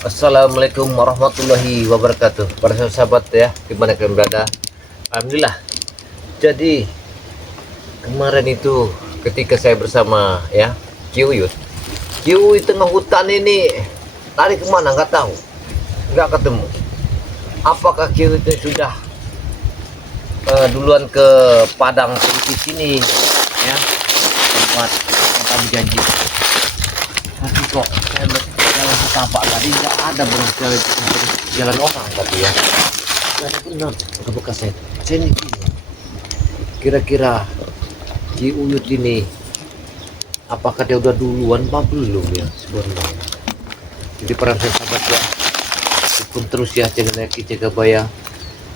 Assalamualaikum warahmatullahi wabarakatuh. Para sahabat ya, dimana kalian berada. Alhamdulillah. Jadi kemarin itu ketika saya bersama ya Kiuyut tengah hutan ini, lari kemana nggak tahu, nggak ketemu. Apakah Kiuyut sudah duluan ke padang seperti sini ya, tempat kami janji. Tapi kok saya jalan setapak tadi nggak ada jalan orang tadi ya. Nggak ada benar ke bekas saya ini bingung. Kira-kira Kiuyut ini apakah dia udah duluan apa belum ya sebenarnya. Jadi para sahabat ya, dukung terus ya channelnya Ki Jagabaya.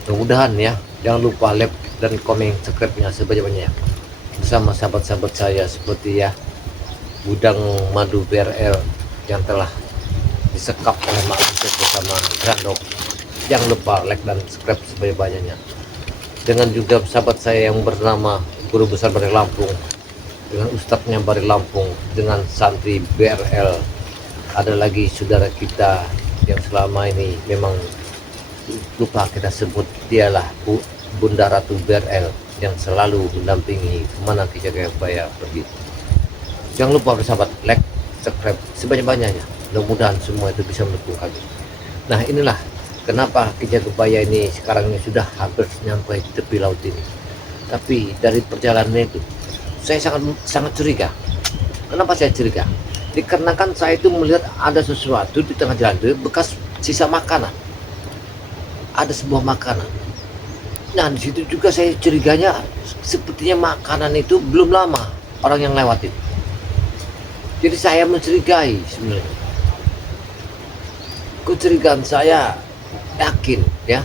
Mudah-mudahan ya, jangan lupa like dan komen subscribe-nya sebanyak-banyak bersama sahabat-sahabat saya seperti ya Gudang Madu BRL yang telah disekap oleh Mak Lancet bersama Grandok. Jangan lupa like dan subscribe sebanyak-banyaknya. Dengan juga sahabat saya yang bernama Guru Besar Bari Lampung, dengan Ustadznya Bari Lampung, dengan santri BRL. Ada lagi saudara kita yang selama ini memang lupa kita sebut, dialah Bunda Ratu BRL yang selalu mendampingi kemana Ki Jagabaya pergi. Jangan lupa bersahabat like, subscribe sebanyak-banyaknya. Mudah-mudahan semua itu bisa mendukung kami. Nah inilah kenapa Ki Jagabaya ini sekarang ini sudah hampir sampai tepi laut ini. Tapi dari perjalanan itu saya sangat curiga. Kenapa saya curiga? Dikarenakan saya itu melihat ada sesuatu di tengah jalan itu bekas sisa makanan. Ada sebuah makanan. Nah di situ juga saya curiganya sepertinya makanan itu belum lama orang yang lewatin. Jadi saya mencurigai sebenarnya. Kecurigaan saya yakin ya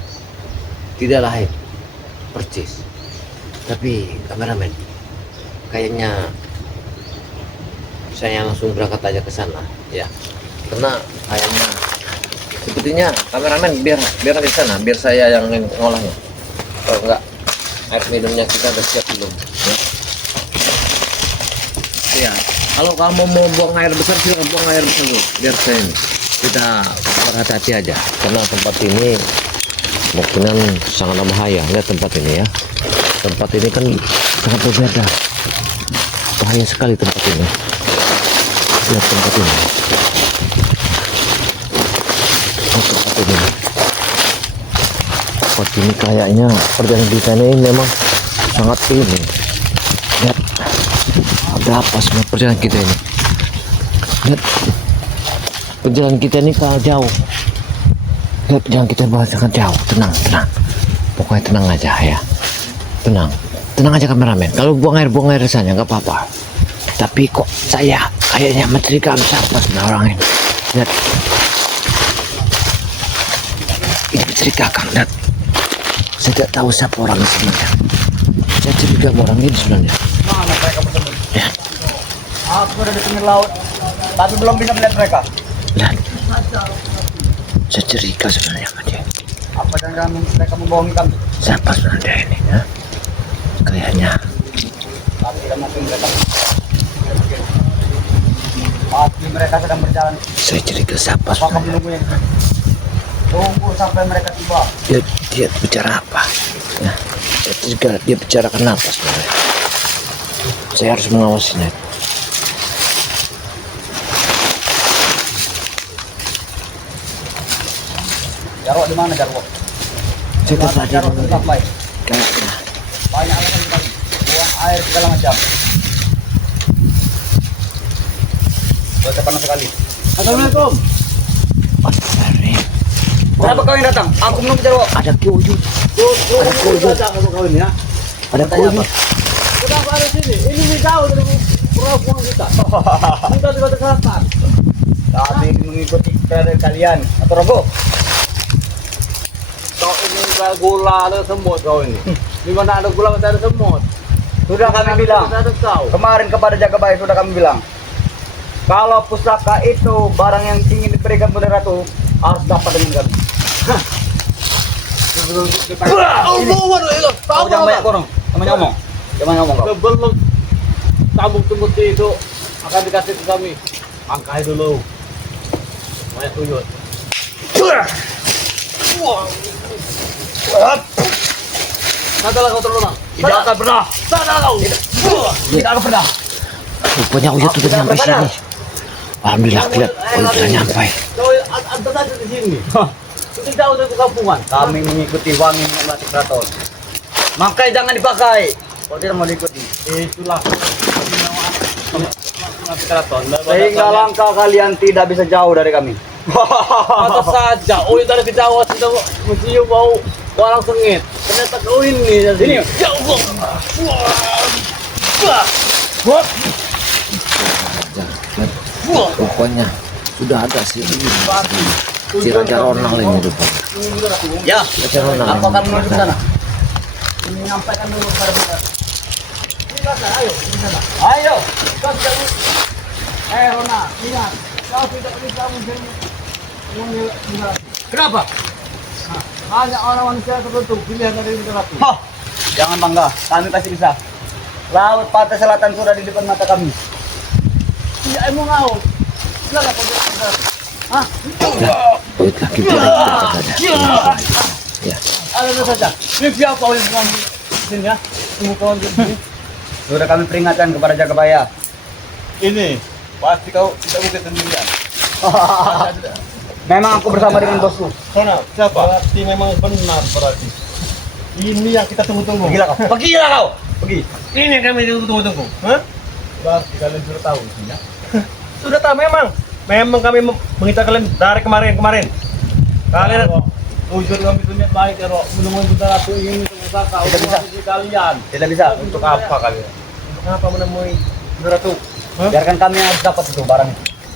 tidak lain percis. Tapi kameramen, kayaknya saya langsung berangkat aja ke sana ya. Karena kayaknya sepertinya kameramen biar di sana, biar saya yang ngolahnya. Kalau enggak air minumnya kita udah siap belum ya. Ya, kalau kamu mau buang air besar silakan buang air besar dulu. Biar saya ini kita berhati-hati aja karena tempat ini kemungkinan sangat bahaya. Lihat tempat ini ya. Tempat ini kan sangat berbeda. Bahaya sekali tempat ini. Lihat tempat ini. Oh, tempat ini. Tempat ini kayaknya perjalanan kita ini memang sangat ini. Lihat. Ada apa semua perjalanan kita ini? Lihat. Perjalanan kita ini sangat jauh. Lihat perjalanan kita sangat jauh. Tenang. Pokoknya tenang aja ya. Tenang aja kameramen. Kalau buang air saja nggak apa-apa. Tapi kok saya kayaknya mencurigakan siapa sebenarnya orang ini. Lihat. Ini mencurigakan. Lihat. Saya tidak tahu siapa orang ini sebenarnya. Saya curiga orang ini sebenarnya. Mana mereka bersembunyi? Ya. Aku ada di pinggir laut, tapi belum bisa melihat mereka. Lihat. Saya curiga sebenarnya sama dia. Apa jangan mereka membohongi kami? Siapa sebenarnya ini ya? Kayaknya Tapi tidak mungkin mereka. Pasti mereka sedang berjalan. saya curiga siapa Apakah sebenarnya? menunggu yang tunggu sampai mereka tiba? Dia bicara apa? Ya. Saya curiga dia bicara kenapa sebenarnya? Saya harus mengawasinya. Jarwo di mana Jarwo? Saya tadi Jarwo tetap baik. kayaknya Banyak alasan sekali. Buang air segala macam. Cuaca panas sekali. Assalamualaikum. Kenapa kau yang datang? Aku menunggu Jarwo. ada Kiuyut. Ada Kiuyut. Ya. Ada Kiuyut. Kenapa ada sini? Ini lebih jauh dari pulau kita. Kita di Kota Selatan. Kami mengikuti dari kalian. Atau Robo? Kau ini ada gula, ada semut kau ini. Di mana ada gula, ada semut. Sudah kami bilang. Ada kau. Kemarin kepada Jagabaya sudah kami bilang. Kalau pusaka itu barang yang ingin diberikan Bunda Ratu harus dapat dengan kami. Kau jangan banyak korong. Jangan ngomong kau. Sebelum tabung semut itu akan dikasih ke kami, angkai dulu. Banyak tuyul. Sadar kau terus. Tidak akan pernah. Sadar kau. Tidak akan pernah. Rupanya Uyut sudah nyampe sini. Alhamdulillah Uyut sudah nyampe. Kau antar saja di sini. Itu jauh dari kampungan. Kami mengikuti wangi melati keraton. Makanya jangan dipakai. Kalau tidak mau diikuti. Itulah. Keraton. Sehingga langkah kalian tidak bisa jauh dari kami. Pantas saja. Oh, dari kejauhan sudah mencium bau orang sengit. Ternyata kau ini. Sini. Ya Allah. Rupanya sudah ada si Raja Ronald ini rupanya. Ya. Raja Ronald. Apa kamu menuju ke sana? Menyampaikan dulu kepada kita. Ayo, di sana. Ayo. Kau tidak Rona, ingat. Kau tidak bisa menjelaskan. Kenapa? Hanya orang manusia tertentu pilihan dari Ratu. Hah. Jangan bangga. Kami pasti bisa. Laut pantai selatan sudah di depan mata kami. Tidak mau ngau. Silakan kau bilang. Hah? Uyut lagi bilang saja. Ya. Ada saja. Ini siapa yang mengambil sini ya? Tunggu kawan sini. Sudah kami peringatkan kepada Jagabaya. Ini pasti kau tidak mungkin sendirian. Memang aku bersama dengan bosku. Sana, siapa? Berarti memang benar berarti. Ini yang kita tunggu-tunggu. Pergilah kau. Pergilah kau. Pergi. Ini yang kami tunggu-tunggu. Hah? Berarti kalian sudah tahu ya? Sudah tahu memang. Memang kami mengincar kalian dari kemarin. Kalian ujur kami itu niat baik ya, Rok. Menemui Bunda Ratu ini untuk usaha Tidak bisa. kalian. Tidak bisa. Untuk apa kalian? Untuk apa menemui Bunda Ratu? Hah? Biarkan kami yang harus dapat itu barang.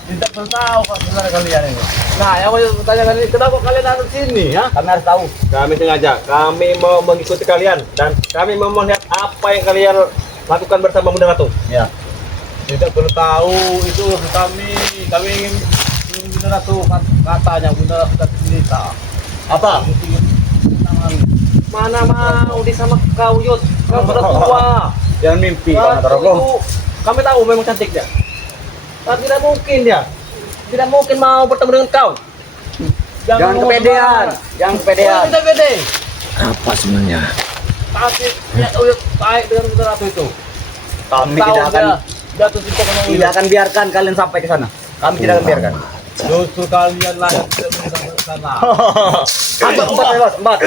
Tidak perlu tahu Pak sebenarnya kalian ini. Nah, yang mau bertanya kali ini, kenapa kalian ada di sini ya? Kami harus tahu. Kami sengaja, kami mau mengikuti kalian dan kami mau melihat apa yang kalian lakukan bersama Bunda Ratu. Ya. Tidak perlu tahu itu urusan kami. Kami ingin Bunda Ratu katanya Bunda Ratu kasih cerita. Apa? Mana mau di sama kau Yud? Kau sudah tua. Jangan mimpi kau Ratu Nataroko. itu, kami tahu memang cantik dia. Tapi tidak mungkin dia. Tidak mungkin mau bertemu dengan kau. Jangan ngomong kepedean. sembarangan. Jangan Oh, kepedean. tidak pede. Apa sebenarnya? Tapi lihat Uyut baik dengan Bunda Ratu itu. Kami Tahu tidak akan dia jatuh cinta sama Uyut. tidak akan biarkan kalian sampai ke sana. Kami tidak akan biarkan. Justru kalian lah yang tidak bisa ke sana. Empat ya, bos. Empat.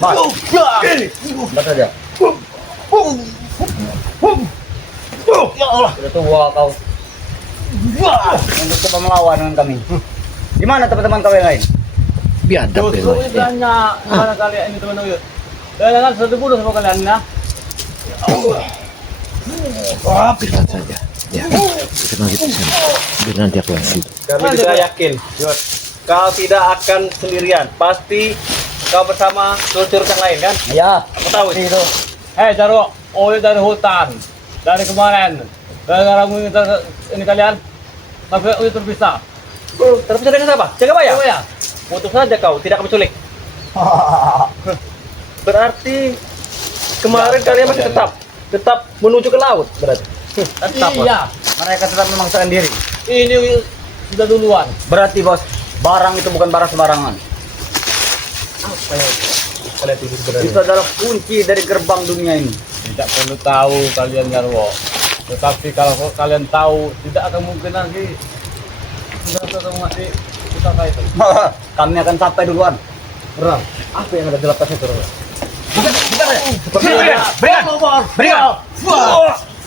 Empat saja. Ya Allah. Sudah tua kau. Untuk coba melawan dengan kami. Di mana teman-teman kau yang lain? Biadab Justru ya. itu hanya mana kalian ini teman Uyut. Jangan sudah dibunuh sama kalian ya. Biarkan saja. Ya. Kita lanjut ke sana. Biar nanti aku yang situ. Kami juga yakin, Yud, kau tidak akan sendirian. Pasti kau bersama curug-curug yang lain kan? Ya. Aku tahu itu. Itu. Hei Jarwo, Uyut dari hutan. Dari kemarin. Gara-gara mengincar ini kalian. Tapi Uyut terpisah. Terpisah dengan siapa? Jagabaya? Coba ya. Putus saja kau, tidak kami culik. Berarti kemarin kalian masih tetap menuju ke laut berarti. Iya. Mereka tetap memaksakan diri. Ini Uyut sudah duluan. Berarti bos, barang itu bukan barang sembarangan. Apa yang kalian tuju sebenarnya? Itu adalah kunci dari gerbang dunia ini. Tidak perlu tahu kalian Jarwo. Tetapi kalau kalian tahu, tidak akan mungkin lagi sudah ketemu mati kita kayak itu. Kami akan sampai duluan. Berang, apa yang ada di atas itu? Rang?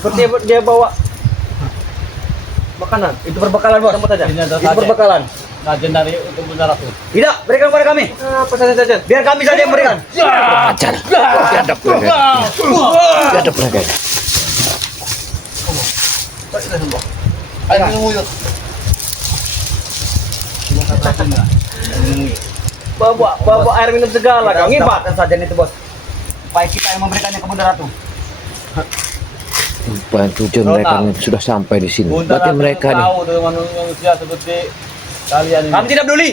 Seperti dia bawa makanan. Itu perbekalan bos. Tempat saja. Ini adalah Itu perbekalan. sajen dari untuk Bunda Ratu. Tidak, berikan kepada kami. Apa saja. Biar kami saja yang berikan. Ajar. Biadab mereka. Biadab mereka. Ayo Uyut. Bawa air minum segala. Kita Kau ngibat. dapatkan saja itu bos. Supaya kita yang memberikannya ke Bunda Ratu. Rupanya tujuan mereka ini sudah sampai di sini. Bunda Berarti Ratu mereka nih. tahu dengan manusia seperti kalian ini. Kami tidak peduli.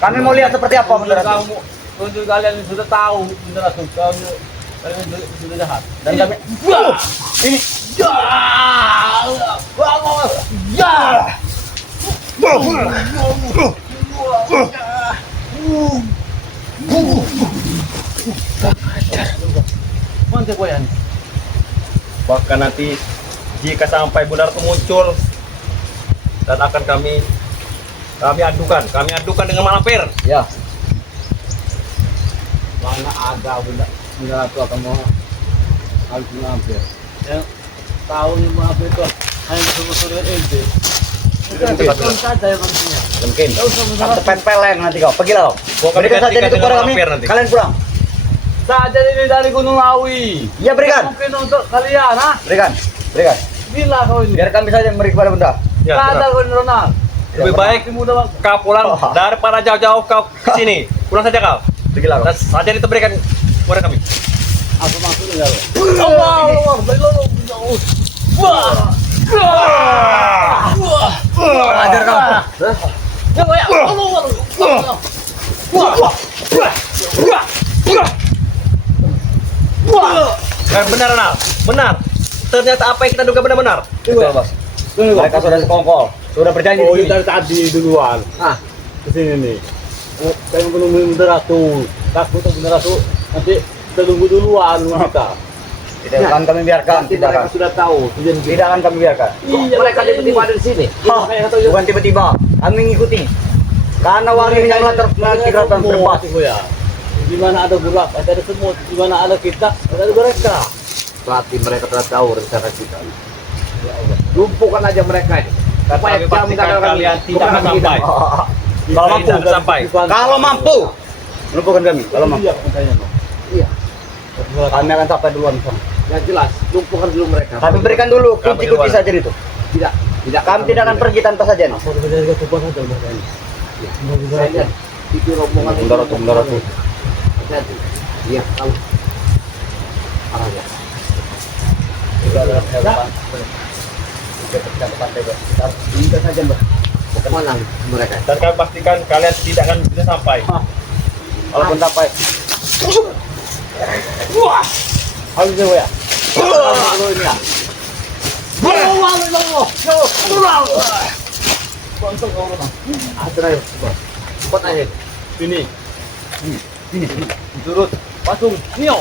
Kami mau lihat seperti apa Bunda Ratu. Kamu, untuk kalian ini sudah tahu Bunda Ratu. Kalian sudah jahat. Dan kami ini Mantap Boyan. Bahkan nanti jika sampai benar itu muncul dan akan kami adukan dengan malampir. Ya. Mana ada benar itu akan mau harus mengambil. Ya. Tahu yang mengambil itu hanya suruh ente. Bukan saja yang maksudnya. Mungkin. Atau pempeleng nanti kau. Pergilah kau. Gua akan Berikan saja gantikan itu dengan kepada kami. malampir nanti. Kalian pulang. Saja ini dari Gunung Lawi. Iya berikan. Mungkin untuk kalian, ha? Berikan. Berikan. Gila kau ini. Biar kami saja yang beri kepada bunda. Ya, Ada benar. kau ini Ronald. Lebih baik kau pulang daripada jauh-jauh kau ke sini. Pulang saja kau. Pergilah kau. Dan saja itu berikan kepada kami. Apa maksudnya kau? Allah, belum. Wah. Ajar kau. Ya, ya. Allah. Benar, Nal. Benar. Ternyata apa yang kita duga benar-benar. Betul, Bos. Mereka sudah sekongkol. Sudah berjanji Oh, di sini. dari tadi duluan. Ah. Kesini nih. Oh, saya mau nungguin bener tuh. Takut bener tuh. Nanti kita tunggu duluan kita. Tidak akan kami biarkan. Nanti Tidak mereka akan. sudah tahu. Tidak akan kami biarkan. Iya, Mereka tiba-tiba ada di sini. Hah, bukan tiba-tiba. Kami ngikuti. Karena wangi minyak mengakibatkan berbas. ya. Di mana ada bulak, ada semut. Di mana ada kita, ada mereka. Berarti mereka telah tahu rencana kita. Ya Allah. Lumpuhkan aja mereka ini. Supaya Kami kami pastikan akan kalian tidak akan sampai. Kalau mampu, Tidak sampai. kalau mampu, lumpuhkan kami. Kalau mampu, Iya, makanya. Iya. kami akan sampai duluan sana. Yang jelas, lumpuhkan dulu mereka. Kami berikan dulu Kami kunci-kunci duluan. saja itu. Tidak. Tidak. Kami tidak akan pergi tanpa saja. Aku udah jadi ketua saja mereka ini. Saya lihat itu rombongan ini. Mendarat. Hati-hati. Iya, tahu. Arahnya. Minta saja, Mbak. Kemana mereka? Dan kami pastikan kalian tidak akan bisa sampai. Walaupun sampai. Harus ya, ya. Ini ya. Terakhir, cepat aja. Sini. Turut. Pasung. Nio.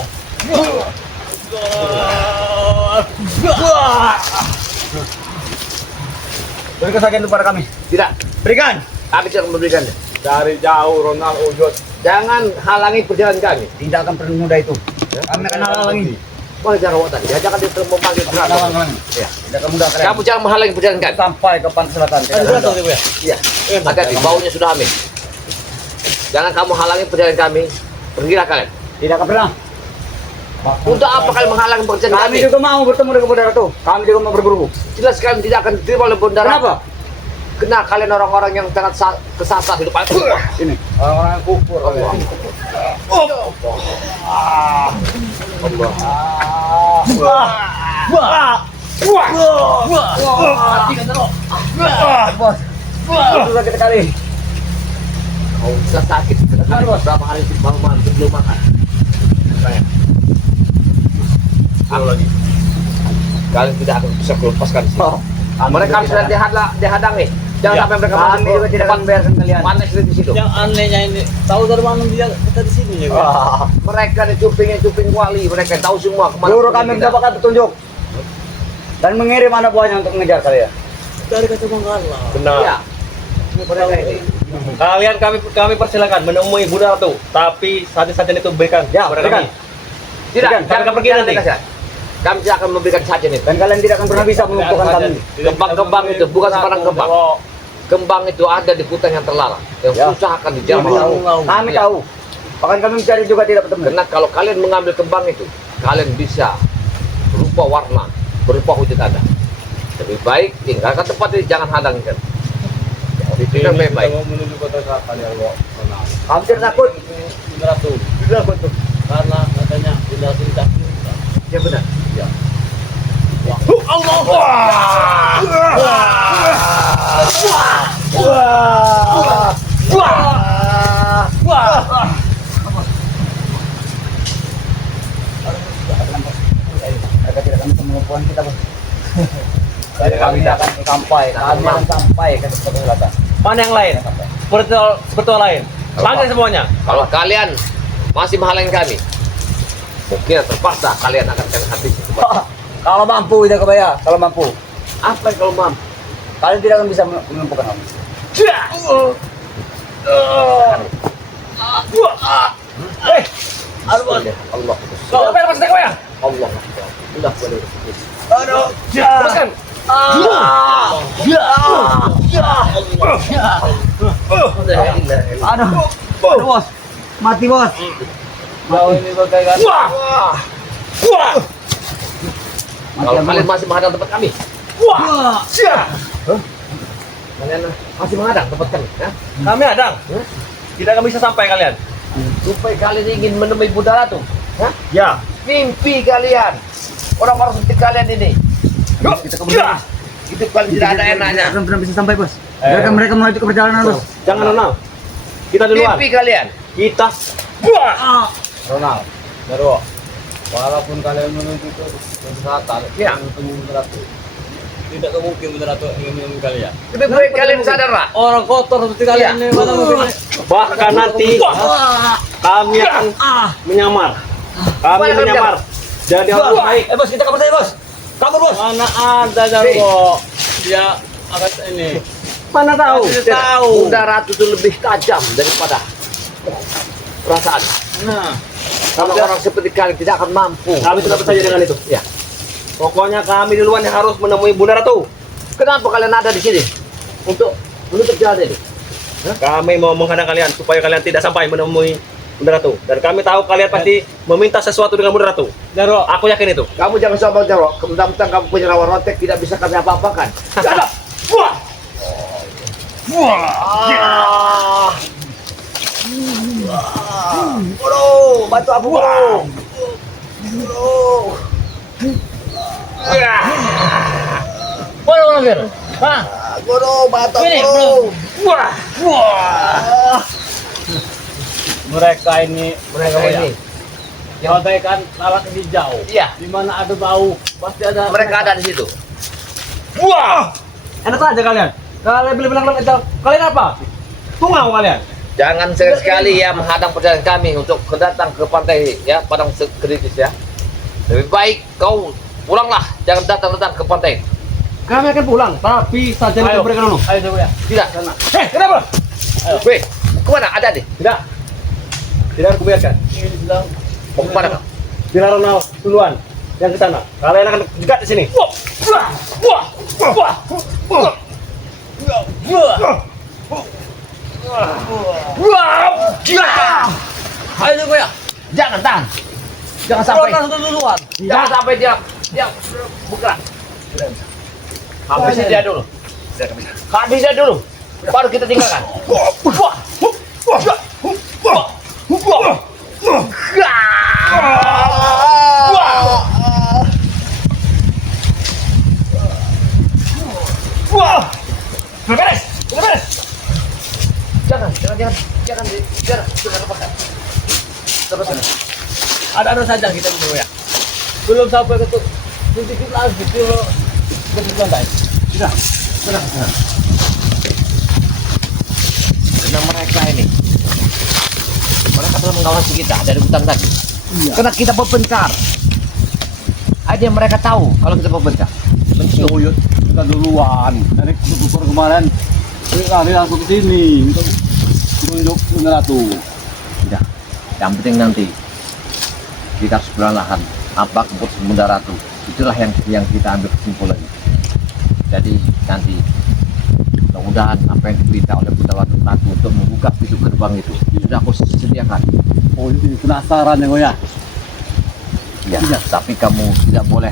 Berikan saja itu pada kami. Tidak. Berikan. Kami tidak akan memberikan. Dari jauh Ronald Ujot. Jangan halangi perjalanan kami. Tidak akan pernah mudah itu. Kami akan halangi. Boleh jangan awak tadi. Ya, jangan dia memanggil Akan berantem. halangi. Ya. Tidak akan mudah kalian. Kamu jangan menghalangi perjalanan kami. Sampai ke pantai selatan. Tidak akan mudah. ya. Iya. Hati-hati, baunya sudah hamil. Jangan kamu halangi perjalanan kami. Pergilah kalian. Tidak akan pernah. Untuk apa kalian menghalangi perjalanan Kami kami? juga mau bertemu dengan Bunda Ratu. Kami juga mau berburu. Jelas kalian tidak akan diterima oleh Bunda Ratu. Kenapa? Kena kalian orang-orang yang sangat kesasar hidup kalian. Ini orang-orang yang kufur. Allah. Sudah kita kali. Kau sudah sakit. Berapa hari bangun belum makan? Aku lagi. Kalian tidak akan bisa melepaskan sini. Mereka Kami sudah dihadang nih. Jangan Ya. sampai mereka Kami juga tidak akan membiarkan kalian. panas di situ. Yang anehnya ini, tahu dari mana dia kita di sini ya. Mereka nih cuping wali, mereka tahu semua kemana. Guru kami kita. mendapatkan petunjuk dan mengirim anak buahnya untuk mengejar kalian. Dari kata Manggala. Benar. Iya. Mereka ini. Kalian kami persilakan menemui Bunda Ratu, tapi saja itu berikan Ya, kepada berikan. kami. Tidak, Berikan, jangan pergi nanti. Kami tidak akan memberikan saja nih. Dan kalian tidak akan pernah bisa melumpuhkan kami. Kembang-kembang itu bukan sembarang kembang. Kembang itu ada di hutan yang terlarang, yang Ya. susah akan Kami dijamah. tahu. Kami Ya. tahu. Bahkan kami mencari juga tidak bertemu. Karena kalau kalian mengambil kembang itu, kalian bisa berupa warna, berupa wujud ada. Lebih baik tinggalkan tempat ini, jangan hadangkan. Itu yang lebih baik. Mau menuju kota selatan ya Allah. Kami tidak takut. Bunda Ratu. Tidak takut. Karena katanya Bunda Ratu tidak cinta. Ya benar. Mereka tidak akan bisa melumpuhkan kita, Bos. Kami tidak akan sampai. Kami akan sampai ke kota selatan. Mana yang lain? Sampai. spiritual lain. Panggil semuanya. Kalau kalian masih menghalangi kami, mungkin terpaksa kalian akan kami habisi. Kalau mampu tidak kebaya, kalau mampu. Apa yang kalau mampu? Kalian tidak akan bisa melumpuhkan kami. Allah. Kau apa yang masih tak ya? Allah. Sudah boleh. Aduh, teruskan. Aduh, bos. Mati bos. Kau ini bagaikan. Kalau kalian masih menghadang tempat kami, kalian masih menghadang tempat kami, ya? Kami hadang. Tidak akan bisa sampai kalian. Supaya kalian ingin menemui Bunda Ratu, ya? Ya. Mimpi kalian, orang-orang seperti kalian ini. Kita kemudian. Itu kalian tidak ada enaknya. Akan pernah bisa sampai bos. Biarkan mereka melanjut ke perjalanan bos. Jangan Ronald. Kita duluan. Mimpi kalian. Kita. Ronald, Daro, walaupun kalian menuju ke selatan, Ya. ketemu Bunda Ratu, tidak mungkin Bunda Ratu ingin menemui kalian. Lebih baik kalian sadar lah. Orang kotor seperti kalian ini mana mungkin? Bahkan nanti kami akan menyamar. Kami Mana menyamar. Jadi orang baik. Bos, kita kabur saja bos. Kabur bos. Mana ada Daro? Dia akan ini. Mana tahu? Tidak tahu. Bunda Ratu itu lebih tajam daripada perasaan. Nah, Orang-orang seperti kalian tidak akan mampu. Kami tidak percaya dengan itu. Ya. Pokoknya kami duluan yang harus menemui Bunda Ratu. Kenapa kalian ada di sini? Untuk menutup jalan ini. Kami mau menghadang kalian supaya kalian tidak sampai menemui Bunda Ratu. Dan kami tahu kalian pasti meminta sesuatu dengan Bunda Ratu. Daro, Aku yakin itu. Kamu jangan sombong, Jarwo. Mentang-mentang kamu punya rawa rotek tidak bisa kami apa-apakan. Ada. Bro, bantu aku bro. Boleh lagi. Hah? Bro, bantu aku Ini, bro. mereka ini Ini. bagaikan lalat hijau. Iya, Di mana ada bau, pasti ada mereka ada di situ. Enak aja kalian. Kalian bilang kalian apa? Tungau kalian. Jangan sekali-sekali ya menghadang perjalanan kami untuk datang ke pantai ya, Padang Kritis ya. Lebih baik kau pulanglah, jangan datang-datang ke pantai. Kami akan pulang, tapi saja Ayo. mereka dulu. Ayo coba ya. Tidak. Sana. Kenapa? Weh, kemana? Ada nih. Tidak. Tidak aku biarkan. Ini bilang Mau kemana kau? Bila Ronald duluan yang ke sana. Kalian akan dekat di sini. Ayo coba ya. Jangan tahan. Jangan sampai. duluan. Jangan sampai dia buka. Habisin dia dulu. Habis dia dulu. Baru kita tinggalkan. Beres. Beres. Jangan lepaskan. Terus. ada saja kita dulu ya. Belum sampai ke titik lagi ke lantai. Karena mereka ini, mereka telah mengawasi kita dari hutan tadi. Karena kita berpencar. Aja mereka tahu kalau kita berpencar. Mencium kita duluan dari Bogor kemarin. Kami langsung ke sini untuk tunjuk Bunda Ratu. Tidak. Yang penting nanti kita harus perlahan apa keputusan Bunda Ratu. Itulah yang kita ambil kesimpulan. Jadi nanti mudah-mudahan apa yang diberita oleh Bunda Ratu untuk membuka pintu gerbang itu sudah aku sediakan. Oh ini penasaran ya. Ya, tapi kamu tidak boleh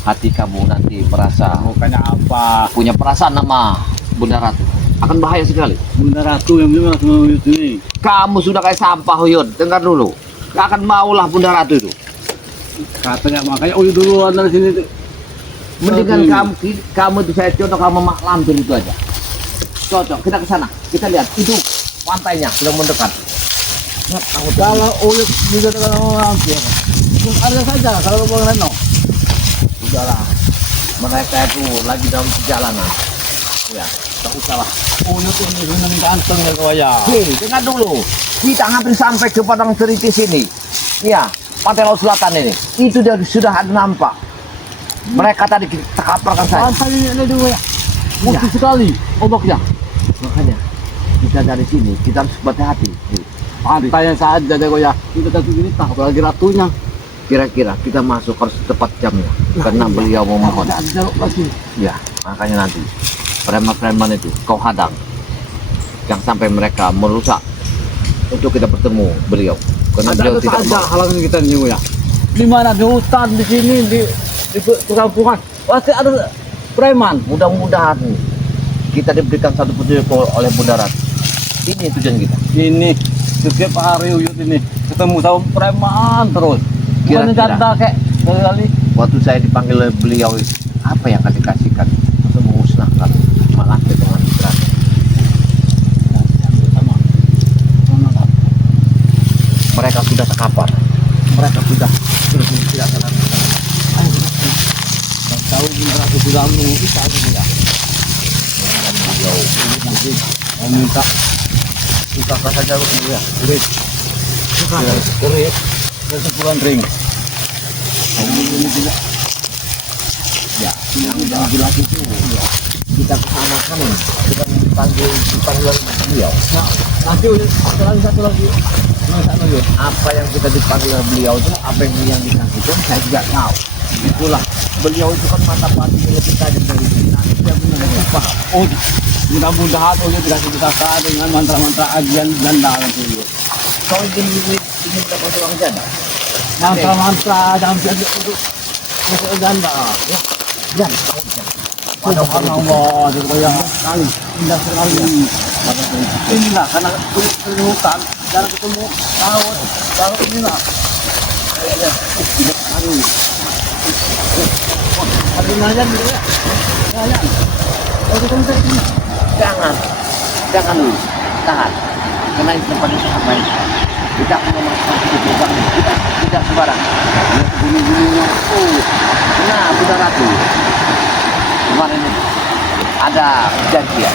hati kamu nanti merasa Bukannya apa? punya perasaan nama Bunda Ratu. Akan bahaya sekali. Bunda Ratu yang belum langsung menuju sini. Kamu sudah kayak sampah, Huyun. Dengar dulu. Gak akan maulah Bunda Ratu itu. Katanya makanya duluan dari sini. Mendingan kamu itu saya contoh kamu mak lampir itu aja. Cocok. Kita ke sana. Kita lihat itu pantainya sudah mendekat. Kalau Uyuk juga kalau hampir. Ada saja kalau mau Reno. Udahlah. Mereka itu lagi dalam perjalanan. Ya. Tak usahlah. Uyut ini senang ganteng ya kau ya. Hei, dengar dulu. Kita hampir sampai ke Padang Seritis ini. Ya, Pantai Laut Selatan ini. Itu dia sudah ada nampak. Mereka tadi kita kaparkan saya. Pantai ini dua ya. Putih sekali ombaknya. Makanya kita dari sini kita harus berhati-hati. Pantainya saja deh kau ya. Kita kasih gini tak apalagi ratunya. Kira-kira kita masuk harus tepat jamnya karena beliau memohon. Ada jalur lagi. Ya, makanya nanti preman-preman itu kau hadang. Jangan sampai mereka merusak untuk kita bertemu beliau. Karena beliau tidak ada halangan kita nih ya. Di mana di hutan di sini di perkampungan pasti ada preman. Mudah-mudahan kita diberikan satu petunjuk oleh Bunda Ratu. Ini tujuan kita. Ini setiap hari Uyut ini ketemu sama preman terus. Bukan Kira-kira. janda kayak kali. Waktu saya dipanggil oleh beliau itu, apa yang akan dikasihkan untuk memusnahkan malah dengan berat. Mereka sudah terkapar. Mereka sudah tidak tenang. Tahu benar aku sudah menunggu saat ini ya. Beliau Mau minta apa saja ya. duit. Duit. Dan 10 ring. Ini juga. Ya, yang jelas itu ya, kita kesamakan dengan dipanggil beliau. Nah, nanti satu lagi. Apa yang kita dipanggil oleh beliau itu, apa yang dikasihkan, saya juga tahu. Itulah beliau itu kan mata batin lebih tajam dari kita. Dia benar-benar paham. Oh, mudah-mudahan Uyut dikasih kesakti dengan mantra-mantra ajian janda nanti. Kau ingin dapat uang janda? Mantra-mantra dalam jadi untuk janda. Ya, janda. Subhanallah, itu yang sekali, indah sekali. Inilah karena Uyut di hutan, jarang ketemu laut, baru inilah. Ada nanya dulu ya, nanya. Oh, kita minta ini. Jangan dulu, tahan. Karena itu tempat itu apa ini? Kita akan memaksakan itu kita tidak sembarang. Bunyi-bunyinya, nah, Bunda Ratu. Kemarin ini ada perjanjian.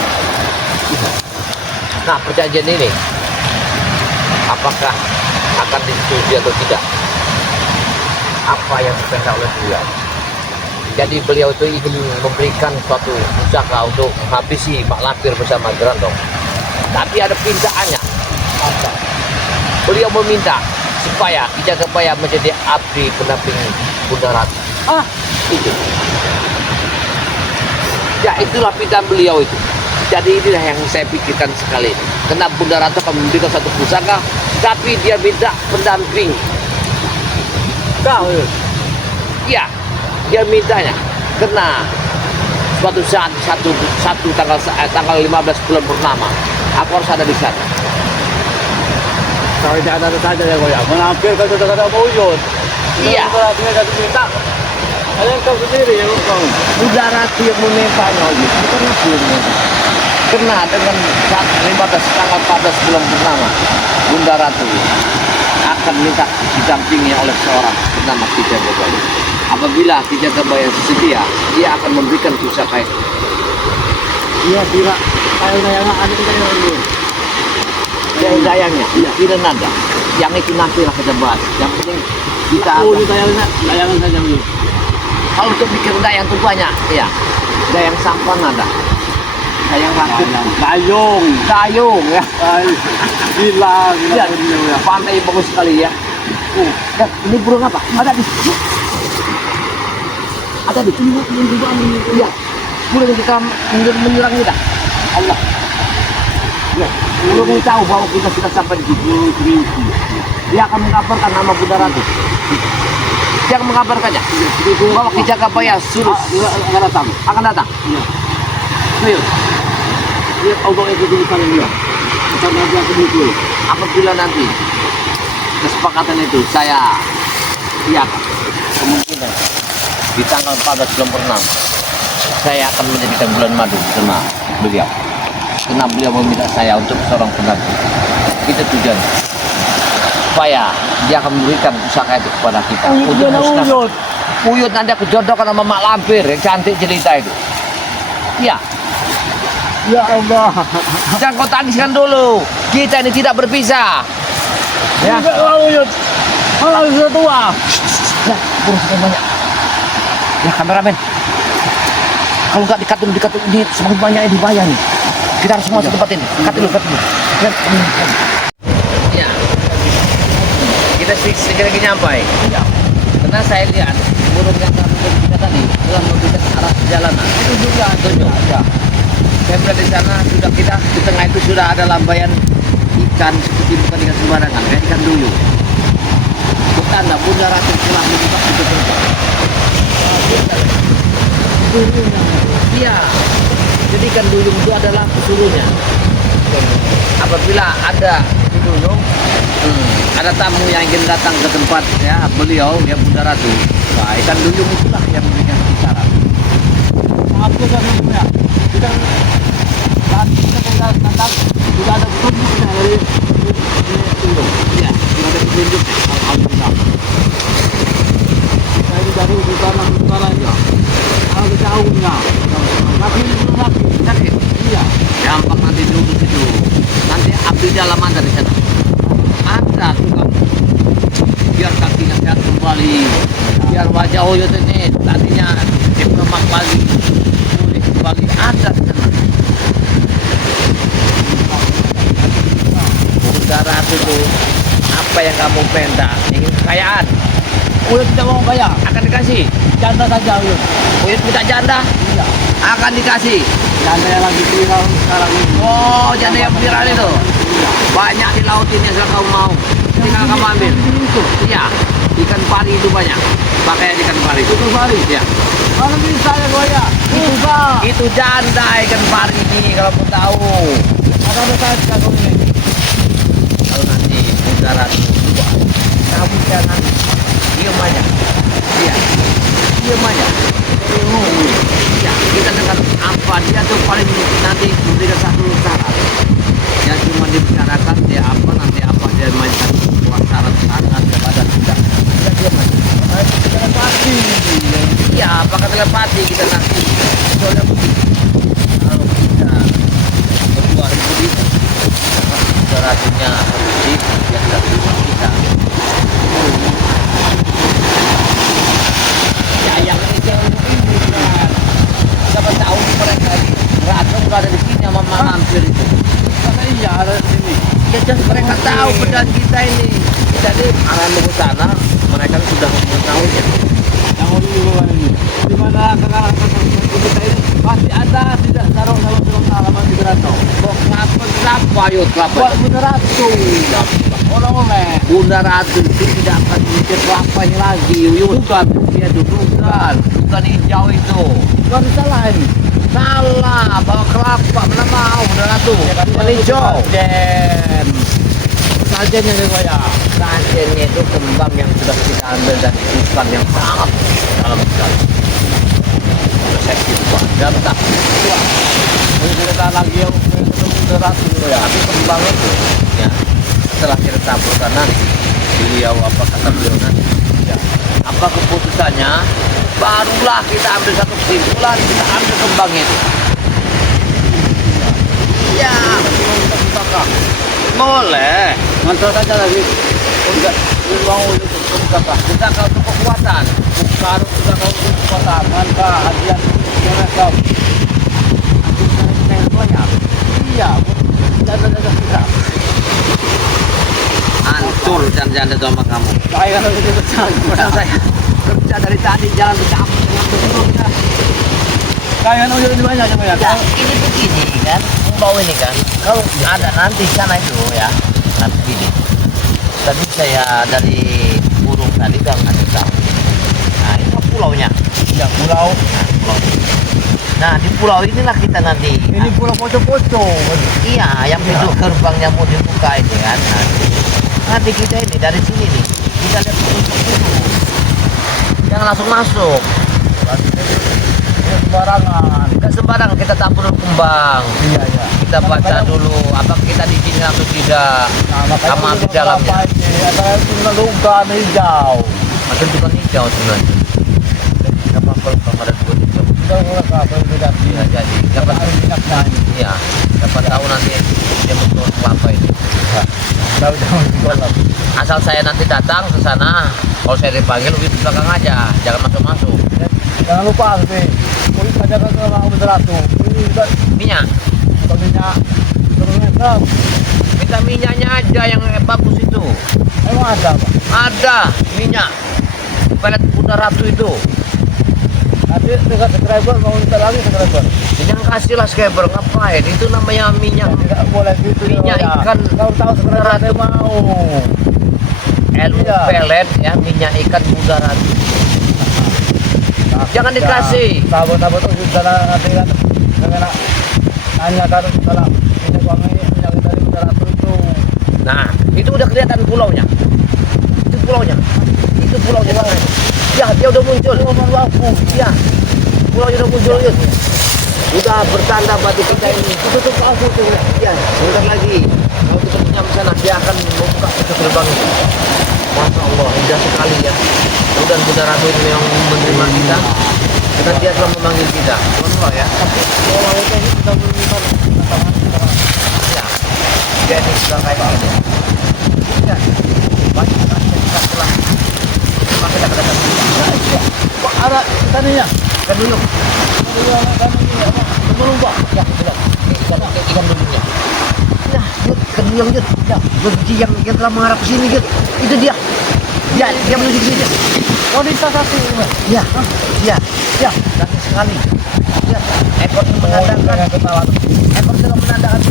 Nah, perjanjian ini apakah akan disetujui atau tidak? Apa yang dikehendaki oleh beliau? Jadi beliau itu ingin memberikan suatu usaha untuk menghabisi Mak Lampir bersama Gerandong. Tapi ada pintaannya. Beliau meminta supaya Ki Jagabaya menjadi abdi pendamping Bunda Ratu. Itu. Ya, itulah pintaan beliau itu. Jadi inilah yang saya pikirkan sekali ini. Karena Bunda Ratu akan memberikan satu pusaka, tapi dia minta pendamping. Tahu? Ya, dia mintanya. Karena suatu saat tanggal 15 bulan purnama, aku harus ada di sana. Kalau tidak ada saja ya, Boy. Menampil kalau sudah ada Uyut. Iya. Tidak diminta. Kalian tahu sendiri ya, Bang. Bunda Ratu yang memintanya gitu. Bukan aku yang meminta. Karena dengan tanggal 14 bulan purnama, Bunda Ratu akan minta didampingi oleh seorang bernama Ki Jagabaya. Apabila Ki Jagabaya sedia, dia akan memberikan pusaka itu. Iya, tidak. Kayak ada kita yang ini. Dayangnya, tidak ada. Yang itu nantilah kita bahas. Yang penting kita Oh, ini tayangan saja dulu. kalau untuk bikin dayang itu banyak, ya. Dayang sampan ada. Dayang rakit, dayung ya. Gila, Ya, pantai bagus sekali ya. Dan ini burung apa? Ada di sini. Ada di sini. Iya. Burung kita menyerang kita. Allah. Ya, burung ini tahu bahwa kita sudah sampai di sini. Dia akan mengabarkan nama Bunda Ratu. Dia akan mengabarkannya. Bahwa Ki Jagabaya suruh akan datang. Iya. Ayo. Lihat ombak itu di sana dia. Kita nanti akan muncul. Apabila nanti kesepakatan itu saya iakan kemungkinan di tanggal 14 bulan purnama saya akan menjadikan bulan madu bersama beliau. Karena beliau meminta saya untuk seorang pendamping. Itu tujuan supaya dia akan memberikan pusaka itu kepada kita. Untuk musnah. Uyut nanti aku jodohkan sama Mak Lampir yang cantik jelita itu. Iya. Ya Allah. Jangan kau tangiskan dulu. Kita ini tidak berpisah. Ya. Enggak mau Yud. Kalau sudah tua. Ya, burung banyak. Ya, kameramen. Kalau nggak dikat dulu ini semakin banyak yang dibayar nih. Kita harus semua tempat ini. Kat dulu. Ya. Kita sedikit lagi nyampai. Iya. Karena saya lihat burung yang kita tadi telah memberikan arah perjalanan. Itu juga tunjuk. Ya. Saya melihat di sana sudah kita di tengah itu sudah ada lambaian ikan seperti bukan ikan sembarangan, kayak ikan duyung. Tanda Bunda Ratu telah membuka itu terus. Iya. Jadi ikan duyung itu adalah pesuruhnya. Apabila ada duyung, ada tamu yang ingin datang ke tempat ya beliau, dia Bunda Ratu. Nah, ikan duyung itulah yang memberikan isyarat. Apa kan ya? Kita nanti sudah ada petunjuknya dari itu. Iya, sudah ada petunjuknya. Alhamdulillah. Kita ini dari utara ya. Kalau jauhnya, tapi belum lagi. Sakit. Iya. Gampang nanti duduk situ. Nanti abdi dalam ada di sana. Ada tukang. Biar kakinya sehat kembali. Biar wajah Oyot ini tadinya dipermak lagi. Pulih kembali. Ada di sana. Saudara itu apa yang kamu minta? Ingin kekayaan? Uyut tidak mau bayar. Akan dikasih. Janda saja Uyut. Uyut minta janda? Iya. Akan dikasih. Janda yang lagi viral sekarang ini. Oh, janda yang viral itu. Iya. Banyak di laut ini asal kamu mau. Tinggal kamu ambil. Itu. Iya, ikan pari itu banyak. Pakaian ikan pari. Itu bari. Ya. Kalau bisa ya goya. Itu Pak. Itu janda ikan pari ini kalau kamu tahu. Ada besar kagum ini. Kalau nanti udara dua, kamu jangan diam aja. Iya, diam aja. Iya, kita dengar apa dia tuh paling nanti memberikan satu syarat. Yang cuma dibicarakan dia apa nanti apa dia mainkan buat syarat-syarat kepada kita. Kita diam aja. Telepati. Iya, apakah telepati kita nanti? Soalnya begitu. Kalau kita berdua begitu, ratunya di yang satu kita. Ya, yang ini kan. Siapa tahu mereka ini ratu ada di sini sama mampir itu. Kata iya ada di sini. Ya, just mereka tahu pedang kita ini. Jadi akan ke sana, mereka sudah mengetahuinya. Yang mau dulu ini. Di mana sekarang kita ini pasti ada tidak taruh dalam halaman di Rantau. Kok kenapa yuk kelapa? Buat Bunda Ratu. Oleh-oleh. Bunda Ratu itu tidak akan mikir kelapanya lagi. Bukan, dia itu bukan hijau itu. Bukan salah ini. Salah, bawa kelapa, mana mau Bunda Ratu? Bukan hijau. Sajennya nih goya. Sajennya itu kembang yang sudah kita ambil dari hutan yang sangat dalam sekali. Resepsi buah dan tak buah. Ini kita lagi yang Bunda Ratu ya. Tapi kembang itu, ya, setelah kita taburkan nanti, beliau apa kata beliau nanti, ya, apa keputusannya, barulah kita ambil satu kesimpulan, kita ambil kembang itu. Iya, boleh. Ngantar saja lagi. Enggak, mau untuk apa? Kita kalau untuk kekuatan, Bukan sudah kau kekuatan. Mantap hadiah. Jangan kau. yang banyak. Iya. Janda kita. Hancur janda-janda itu sama kamu. Saya kan harus dipecat. Masa saya kerja dari tadi jalan ke kampung dengan betul ya. Kaya kan udah banyak aja ya. Ya, ini begini kan, bau ini kan. Kalau ada nanti sana itu ya, nanti begini. Tadi saya dari burung tadi udah ngasih tahu. Nah, ini pulaunya. Ya pulau. Nah, pulau. Nah, di pulau inilah kita nanti. Ini pulau poco-poco. Iya, yang pintu gerbangnya mau dibuka ini kan. Nanti kita ini dari sini nih, kita lihat petunjuk dulu. Jangan langsung masuk. Sembarangan. Nggak sembarang kita tampur kembang. Iya iya. Kita baca dulu apa kita di sini atau tidak. Sama di dalamnya. Ada tulisan luka hijau. Atau bukan hijau sebenarnya. Kita papel kamar hijau. kalau kelapa tidak Bisa jadi. Dapat harus minyaknya ini. iya. Dapat tahu nanti dia betul kelapa ini. Tahu jangan dikolap. Asal saya nanti datang ke sana, kalau saya dipanggil lebih di belakang aja, jangan masuk-masuk. Jangan lupa sih. Kulit aja kan sama beratu. Ini juga Minyak, minyak terus minta minyaknya aja yang bagus itu. emang ada Pak. Ada minyak pelet Bunda Ratu itu. Nanti dekat subscriber mau minta lagi subscriber. Jangan kasihlah skipper, ngapain? Itu namanya minyak Tidak boleh gitu. Minyak ya. ikan. Kau tahu subscriber saya mau. ilmu Iya. pelet ya, minyak ikan Bunda Ratu. Jangan dikasih. Sabun-sabun itu sudah nanti kan dengan hanya kan kalau ini uang ini minyak dari Bunda itu. Nah, itu udah kelihatan pulaunya. Itu pulaunya. Itu pulaunya Bang. Ya, dia udah muncul. Ya. Pulaunya udah muncul ya. Udah bertanda batu kita ini. Itu tuh aku tuh. Ya, sebentar lagi. Kalau kita nyampe sana, dia akan membuka pintu gerbang itu. Masya Allah, indah sekali ya. Mudah Bunda Ratu ini yang menerima kita. Karena dia telah memanggil kita. Tuhan ya. Kalau itu kita berikan Ya. Dia ini sudah kayak gini. Ya. Banyak sekali yang kita telah. Maka kita datang. Pak ada taninya. Kan dulu. Tani ini apa? Belum Pak. Ya, sudah. Ikan dulunya. Nah, Jut, ikan dulu Jut. Ya, biji yang telah mengarah ke sini Jut. Itu dia. Dia menuju ke sini. Oh di satu ini. Ya, ya, ya. Cantik sekali. Ya, ekornya menandakan. Ekor sedang menandakan.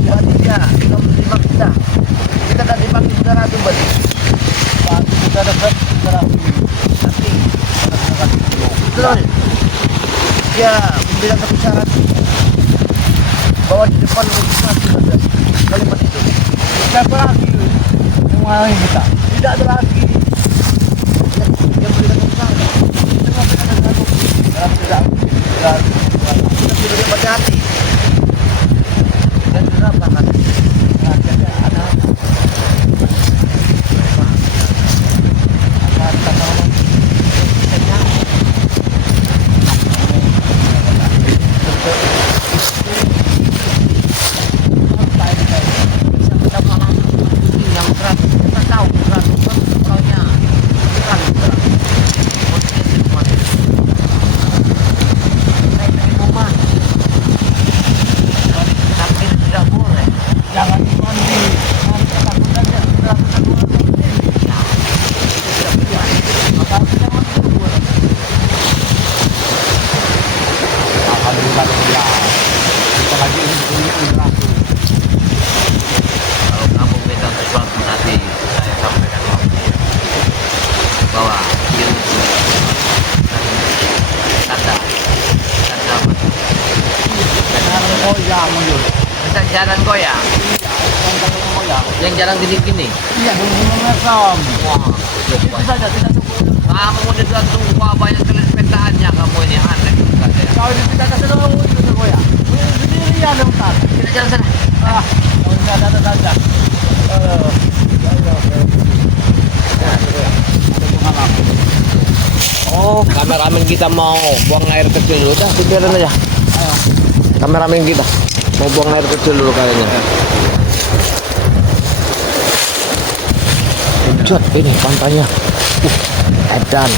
Berarti dia sudah menerima kita. Kita akan dipanggil Bunda Ratu berarti. Pak kita dekat terapi. Tapi, betul. Dia membilang satu syarat bahwa di depan legislasi ada kalimat itu. Siapa lagi? Semua kita. Tidak ada lagi. Dia memberikan satu syarat. Kita nggak pernah ada satu. Tidak. Kita sudah dia baca hati. Dan sudah apa kan? Ada. Jangan mandi. Nanti takut aja. Alhamdulillah. Kita lagi ini punya berlaku. Kalau kamu minta sesuatu nanti saya sampaikan bahwa ilmu tanda Jangan goyang mundur. bisa jalan goyang Jangan goyang. yang jarang gini-gini. Iya, belum merekam. Wah, Itu saja tidak cukup. kamu udah tua banyak kali petaannya kamu ini aneh katanya. Kalau dipindah ke sana kamu itu goyang. Sendirian dong Tat. Kita jalan sana. Kalau tidak ada saja. Oh, kameramen kita mau buang air kecil dulu dah, biarin aja. Kameramen kita mau buang air kecil dulu kayaknya. Jod, ini pantainya. Edan.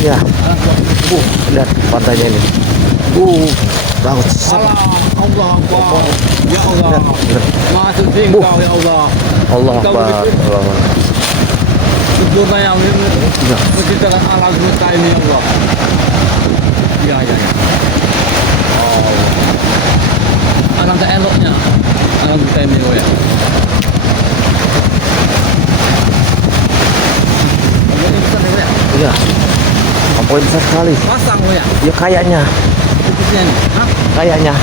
Ya. Lihat pantainya ini. Bagus. Allah Akbar. Ya Allah. Lihat. Masuk tinggal ya Allah. Allah Akbar. Allah Akbar. Sempurna yang Ya. menciptakan alam semesta ini ya Allah. Ya ya ya. Oh. Alam tak eloknya. Alam semesta ini oh ya. Ini besar ya. Iya. Apa besar sekali? Pasang oh ya. Ya kayaknya. Tipisnya nih. Hah? Kayaknya.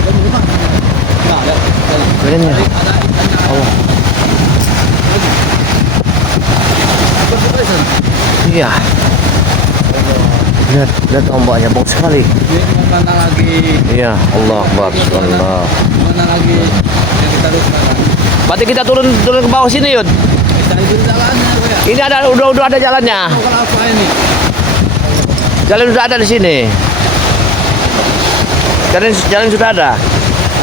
Kamu bukan? Enggak ada. Kayaknya. Ada ikannya. Allah. Berapa Iya. Lihat, lihat ombaknya bagus sekali. Dia mana lagi? Iya, Allah Akbar. Allah. Mana lagi yang kita teruskan? Berarti kita turun ke bawah sini, Yud. Kita itu jalannya, ya. Ini ada udah ada jalannya. Mau apa ini? Jalan sudah ada di sini. Jalan sudah ada.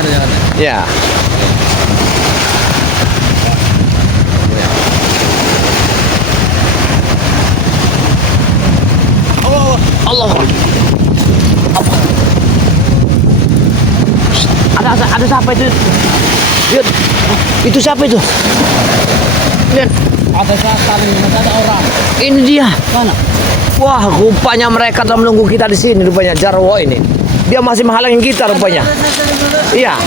Ada jalan. Ya. Allah. Apa? Ada siapa itu? Lihat. Itu siapa itu? Lihat. Ada setan, ada orang. Ini dia. Mana? Wah, rupanya mereka telah menunggu kita di sini. Rupanya Jarwo ini. Dia masih menghalangin kita rupanya. Iya.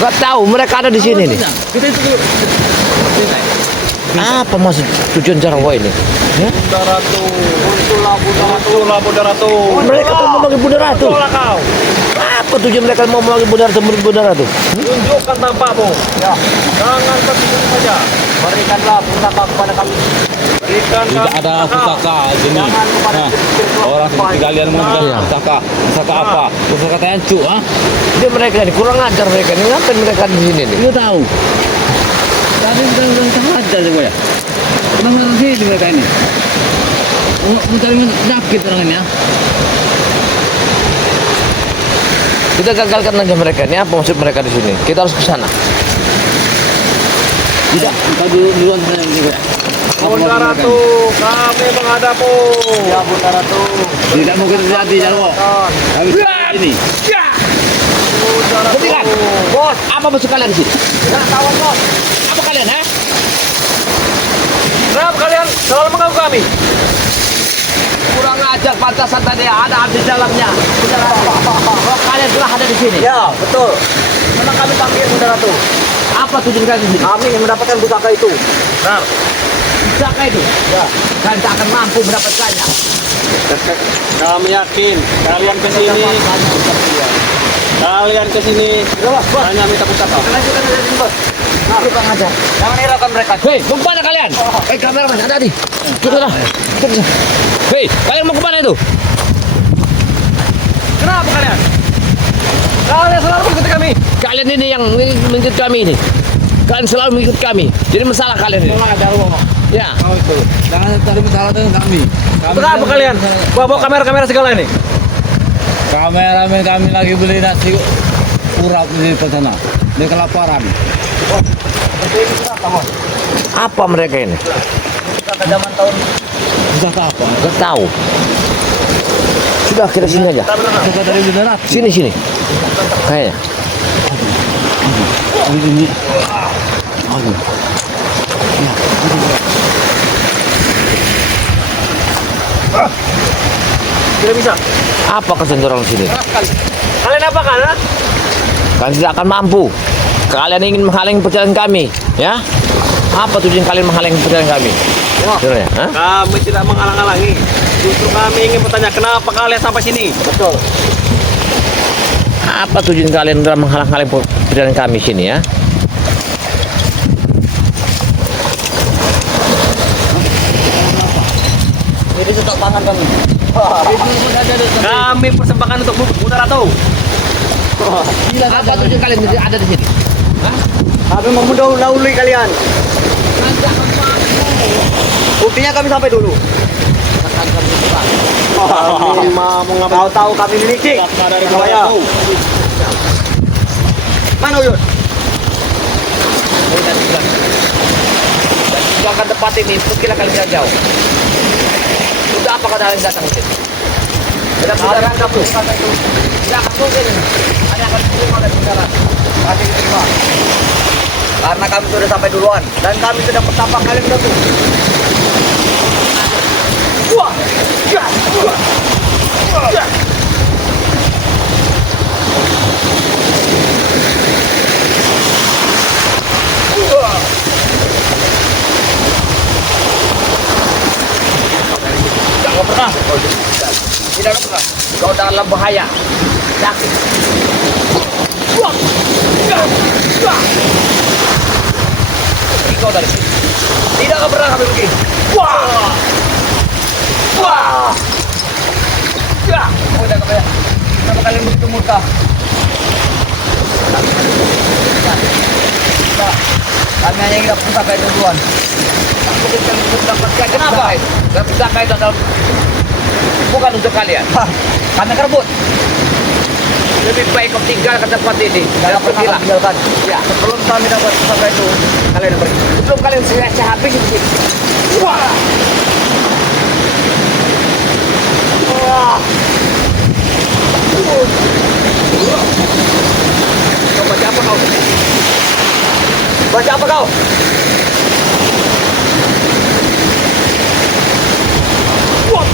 Gak tahu mereka ada di sini nih. Kita itu Apa maksud tujuan Jarwo ini? Ya? Bunda Ratu. Muncullah Bunda Ratu. Mereka mau memanggil Bunda Ratu. Muncullah kau. Apa tujuan mereka mau memanggil Bunda Ratu? Tunjukkan tampakmu. Ya. Jangan begitu saja. Berikanlah pusaka kepada kami. Berikan tidak ada pusaka ini. Nah, orang seperti kalian mengenal pusaka. Pusaka apa? Pusaka tencu, ah? Dia mereka ini kurang ajar mereka ini. Ngapain mereka di sini nih? Lu tahu? Tadi kita udah saja coba ya. Kenapa sih mereka ini? Mencari penyakit orang ini ya. Kita gagalkan aja mereka ini. Apa maksud mereka di sini? Kita harus ke sana. Tidak, kita duluan sana juga. Bunda Ratu, kami menghadapmu. Ya Bunda Ratu. Tidak mungkin terjadi Jarwo. Kami ini. Bunda Ratu. Hentikan. Bos, apa maksud kalian di sini? Tidak tahu bos. Apa kalian, ha? Kenapa kalian selalu mengganggu kami? Kurang ajar, pantasan tadi ada di dalamnya. Oh, kalian telah ada di sini. Ya betul. Memang kami panggil Bunda Ratu. Apa tujuan kalian di sini? Kami ingin mendapatkan pusaka itu. Nah, Pusaka itu. Ya. Kalian tak akan mampu mendapatkannya. kami yakin kalian ke sini. Kalian ke sini hanya minta pusaka. Lanjutkan dari sini bos. Nah, kurang ajar. Jangan hiraukan mereka. Hei, mau kemana kalian? Kameramen, hati-hati. Ikutlah. Hei, kalian mau kemana itu? Kenapa kalian? Kalian selalu mengikuti kami. Kalian ini yang mengikut kami ini. Kalian selalu mengikut kami. Jadi masalah kalian ini. Ya. Kau itu. Jangan cari masalah dengan kami. Kenapa kalian? Bawa kamera-kamera segala ini. Kameramen kami lagi beli nasi urap di sana. Dia kelaparan. Apa mereka ini? Pusaka zaman tahun Pusaka apa? Gak tahu. Sudah kita sini aja. Pusaka dari beneran. Sini. Kayaknya. Ini. Aduh. Tidak bisa. Apa kesenturan sini? Kalian apa kan? Kalian tidak akan mampu. Kalian ingin menghalangi perjalanan kami, ya? Apa tujuan kalian menghalangi perjalanan kami? Sebenarnya, hah? Kami tidak menghalang-halangi. Justru kami ingin bertanya kenapa kalian sampai sini. betul. Apa tujuan kalian dalam menghalang-halangi perjalanan kami sini, ya? Jadi stok pangan kami. Kami persembahkan untuk Bunda Ratu. Apa tujuan kalian ada di sini? Kami mendahului kalian. Buktinya kami sampai dulu. Kami mau mengambil Tahu kami miliki. pusaka dari Bunda Surabaya. Ratu. Mana Uyun? Tinggalkan tempat ini, pergilah kalian jauh. Sudah apa kalian datang ke sini? Tidak saudara kamu. Tidak akan mungkin. Hanya akan diterima oleh saudara. Kami diterima. Karena kami sudah sampai duluan dan kami sudah pertama kali bertemu. Wah! Ya! Wah! Ya! Wah! Jangan pernah. Tidak pernah. Kau dalam bahaya. Sakit. Wah! Ya! Ya! Pergi kau dari sini. Tidak akan pernah kami pergi. Wah! Wah! Ya! Oh, udah kalian. Kenapa kalian begitu murka? Nah, kami hanya ingin dapat pusaka itu duluan. Tak mungkin kami bisa mendapatkan. Kenapa? Dan pusaka itu adalah Bukan untuk kalian. Kami akan rebut. Lebih baik kau tinggalkan tempat ini. Dan pergilah. Tinggalkan. Ya, sebelum kami dapat pusaka itu, kalian pergi. Sebelum kalian saya habis di sini. Wah! Wah! Kau baca apa kau? Baca apa kau? Wah!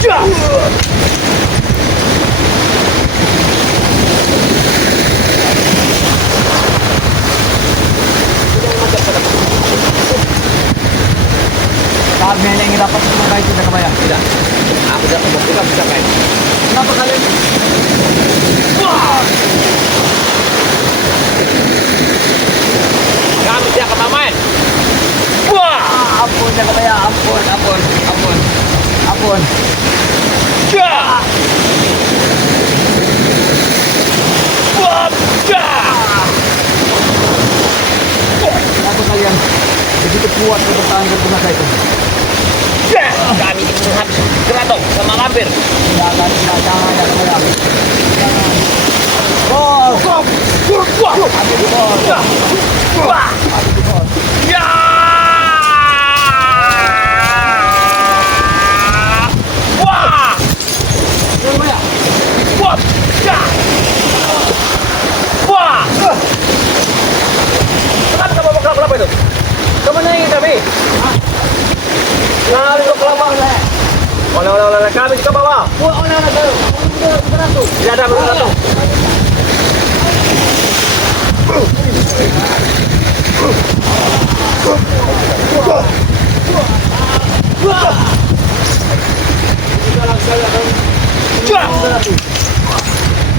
Jah! Kami hanya ingin dapat pusaka itu, Jakabaya. Tidak. Aku tidak membutuhkan pusaka itu. Kenapa kalian? Wah! Kami tidak akan main. Wah! Ampun, Jakabaya. Ampun. Jah! Wah! Jah! Kenapa kalian begitu kuat mempertahankan pusaka itu? Jah! Kami ingin menghabis Keraton sama lampir. Jangan, Jakabaya. Wah! Wah! Ya! Wah! Jakabaya. Wah! Ya! Wah! Kenapa itu? Kemana ingin kami? Kami ke kelapa. Oleh, kami ke bawah. Tidak ada beratu.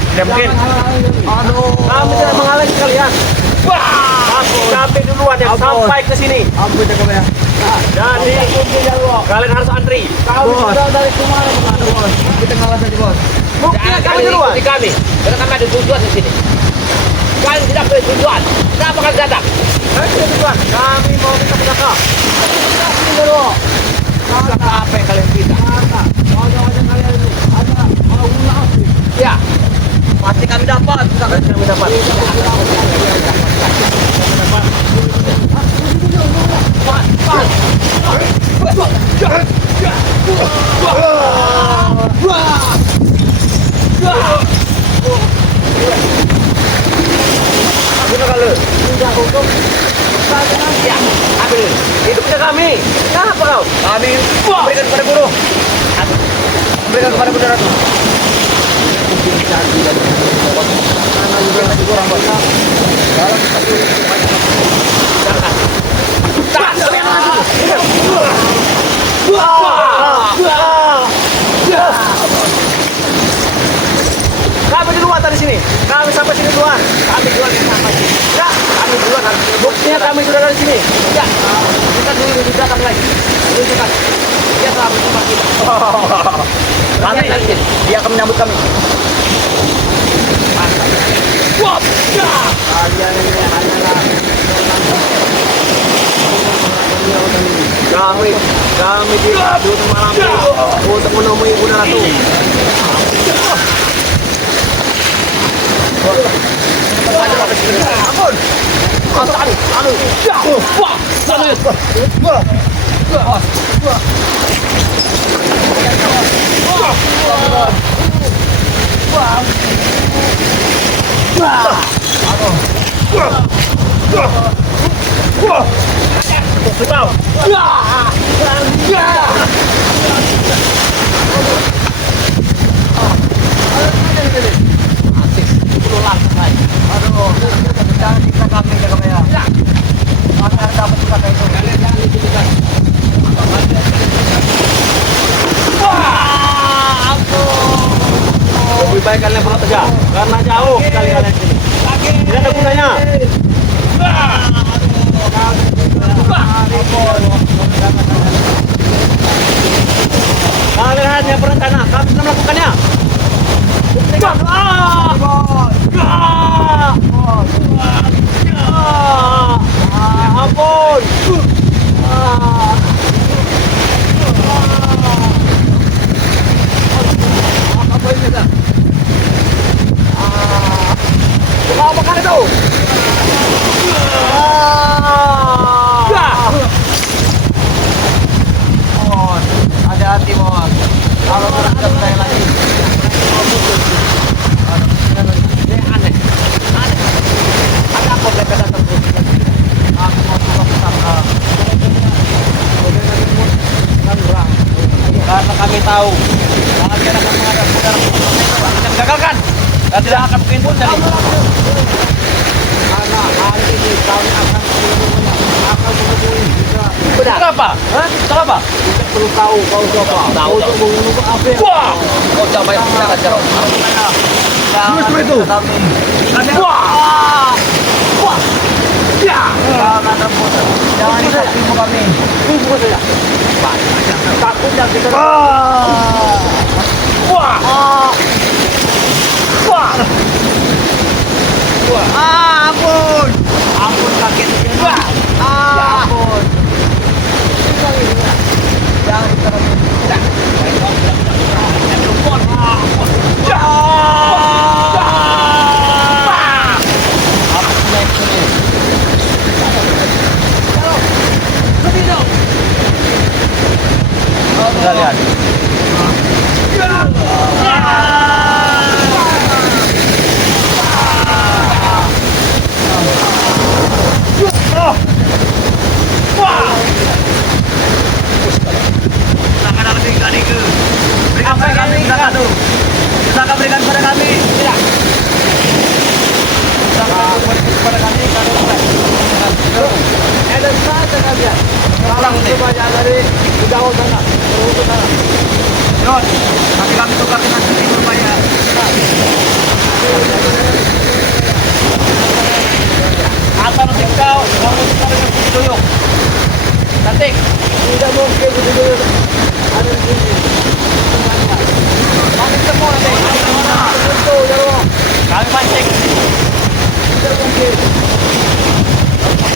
Tidak mungkin. Kami tidak menghalangi kalian. Kami duluan yang sampai ke sini. Ampun, Jakabaya. Jadi kalian harus antri. Kami sudah dari kemarin, bos. Kita ngalah saja, bos. Buktinya kami Kalian duluan. ikuti kami. Karena kami ada tujuan di sini. Kalian tidak punya tujuan. Kenapa kalian datang? Kami tidak duluan. Kami mau minta pusaka. Pusaka apa yang kalian minta? Wajah-wajah kalian itu ada guna aku. Ya, pasti kami dapat. Kami dapat. Ya, ambil. Itu punya kami. Kenapa kau? Kami berikan kepada guru. Berikan kepada Bunda Ratu. Kami duluan dari sini. Kami sampai sini duluan. Kami jual yang sama sih. Ya, kami duluan. Buktinya kami sudah dari sini. Ya, kita dulu di belakang lagi. Tunjukkan. Dia telah bersama kita. Kami nanti. Dia akan menyambut kami. Wah, ya. Kalian ini hanyalah Kami di gunung Malampi untuk menemui Bunda Ratu. Ampun. Anu. Ya. Wah, jangan siksa kami, Jakabaya. Kami harus dapat pusaka itu. Lebih baik kalian pulang saja karena jauh kalian dari sini. Tidak ada gunanya. Kalian hanya berencana, kami sudah melakukannya. Buktikan. Ampun. Kalau orang ada saya lagi. Aneh. Ada apa mereka datang terus? Aku mau pulang Karena kami tahu kalian akan menghadap saudara itu akan gagalkan dan tidak akan mungkin pun jadi. Karena hari ini kami akan menemui juga. Benar. Kenapa? Hah? Kenapa? Kita perlu tahu kau siapa. Tahu. Kau itu membunuh apa? Wah! Kau coba yang bicara cerok. Justru itu. Wah! Wah! Ya! Jangan rebut. Jangan dikasihmu kami. Tunggu saja. Takutnya kita. Wah! Wah! Wah! Ampun. Ampun kakek itu. Wah! Ya ampun. Jangan terlalu. Kita lihat. Apa yang kami berikan? Kita akan berikan kepada kami. Tidak. Kita akan berikan kepada kami. Ada saja kalian. Orang itu banyak dari jauh sana. Jauh ke sana. Yon, nanti kami tukar dengan sini berbayar. Atau nanti kau tukar dengan sini duyung. Cantik. Tidak mungkin begitu. Ada di sini. Kami ketemu nanti. Itu ya. Kami pancing. Tidak mungkin.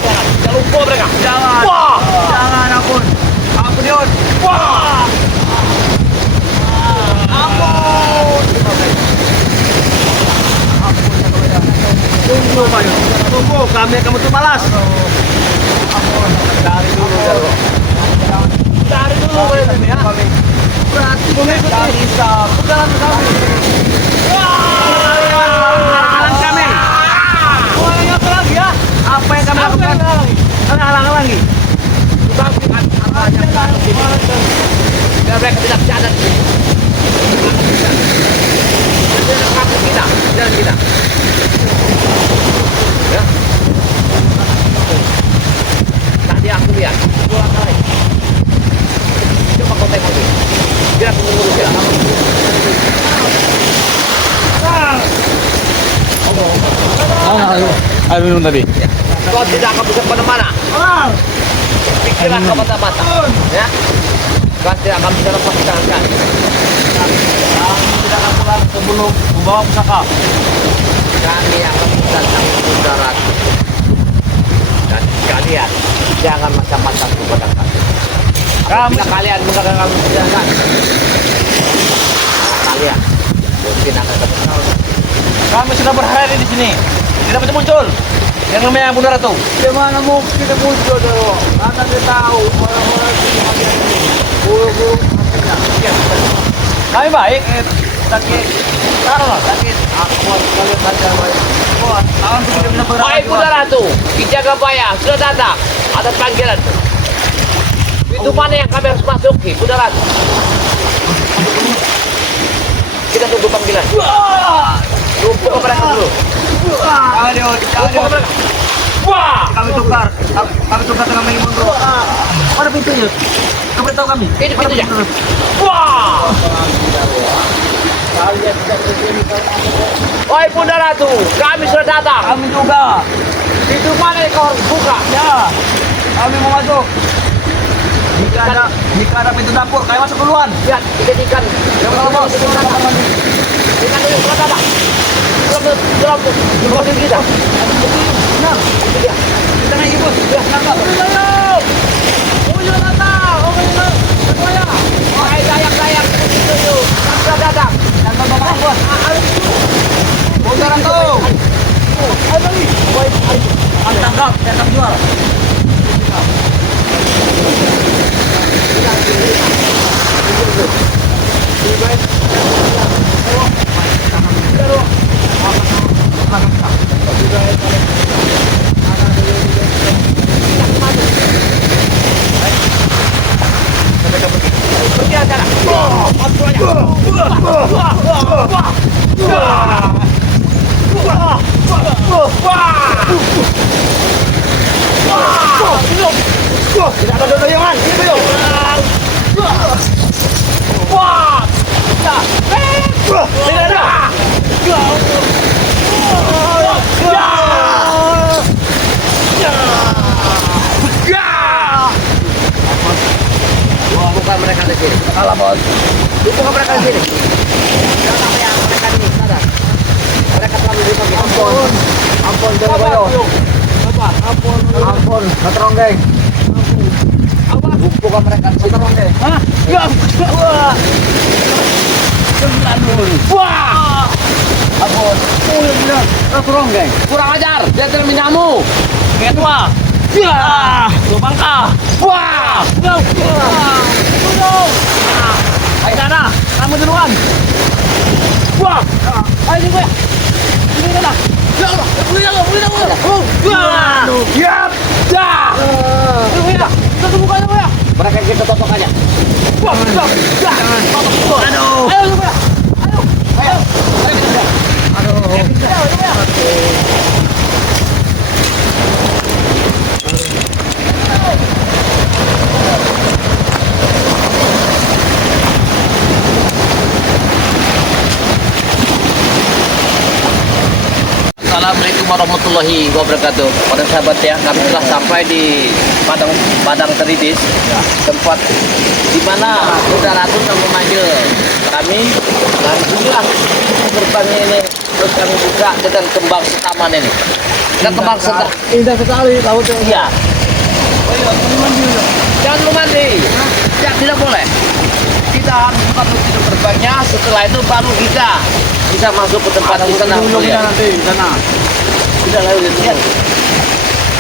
Jangan lupa mereka. Jangan. Wah. Jangan ampun. Ampun Yon. Wah. Ampun. Tunggu Pak Yon. Tunggu. Kami akan betul balas. Dari dulu ya. Dari dulu ya. Berarti Tidak bisa. jalan kami. Jalan kami. Mulai apa lagi ya? Apa yang kami lakukan? Halang lagi. Tapi kan hartanya dan mereka tidak sadar. Jadi kampung kita, jalan kita. Ya. Tadi aku lihat dua kali. Coba kau tengok ini. Dia mengurus ya. Ayo minum tadi. Kau tidak akan bisa kemana-mana. Pikiran kau mata-mata. Ya. Kau tidak akan bisa lepas tangan. Kami tidak akan pulang sebelum membawa pusaka. Kami akan datang ke darat. Dan kalian jangan macam-macam kepada kami. Apabila kalian menggagalkan perjalanan, kalian mungkin akan ketemu. Kami sudah berhari di sini. Tidak bisa muncul. Yang namanya Bunda Ratu. Gimana mungkin kita muncul dulu? Karena kita tahu orang-orang di bagian ini. Burung-burung hatinya. Kami baik. Sakit. Taruhlah sakit. Aku kalian saja baik. Wah, tangan sudah bisa bergerak. Hai Bunda Ratu, Kijaga Baya sudah datang. Ada panggilan. Pintu mana yang kami harus masuki, Bunda Ratu? Kita tunggu panggilan. Tunggu ke mereka dulu. Ayo, Tunggu ke mereka. Wah! kami tukar. Kami tukar dengan Mei Mundo. Mana pintunya? Kamu beritahu kami. Ini Mana pintunya. pintunya? Wah! Kalian tidak begini kalau Wahai Bunda Ratu, kami sudah datang. Kami juga. Pintu mana yang kau harus buka? Ya. Kami mau masuk. Jika ada pintu dapur, kami masuk duluan. Lihat, ikan-ikan. Yang mau datang. Ikan dulu, sudah datang. Belum kita. Nah, Itu dia. kita naik bos. Ya, nangkap. Oh, iya datang. Oh, iya. Semuanya. Oh, dayak-dayak. Itu. Sudah datang. Nangkap bapak bos. Bunda Ratu. Tangkap jual. Pergi aja lah. Tidak ada doyangan, ini doyong. Wah, tidak ada. Bukan mereka di sini. Kalah bos. Bukan mereka di sini. Jangan apa yang mereka ini, sadar. Mereka terlalu lima gitu. Ampun, ampun, jangan boyo. Ampun, keteronggeng. Apa? Bukan mereka keteronggeng. Hah? Ya. Wah. Wah. Ampun. Oh, ya benar. Keteronggeng. Kurang ajar. Dia terminyamu. Ketua. Ya. Lubang kah? Wah. Ayo sana, kamu duluan. Wah. Ayo gue. Ini dah. Ya Allah, boleh dah. Wah. Ya. Dah. Ya. Kita bukanya ya. Mereka kita totok aja. Wah. Aduh. Ayo gue. Ayo. Ayo. Aduh. Aduh. Assalamualaikum warahmatullahi wabarakatuh. Para sahabat ya, kami telah sampai di Padang Teridis, tempat di mana saudara itu yang memanggil kami. Dan inilah gerbangnya ini, terus kami buka dengan kembang setaman ini. Dan kembang setaman Indah sekali lautnya. iya. Jangan lu mandi. Ya, tidak boleh. Kita harus buka pintu gerbangnya. Setelah itu baru kita bisa masuk ke tempat di sana. Nanti di sana. Tidak lalu lihat.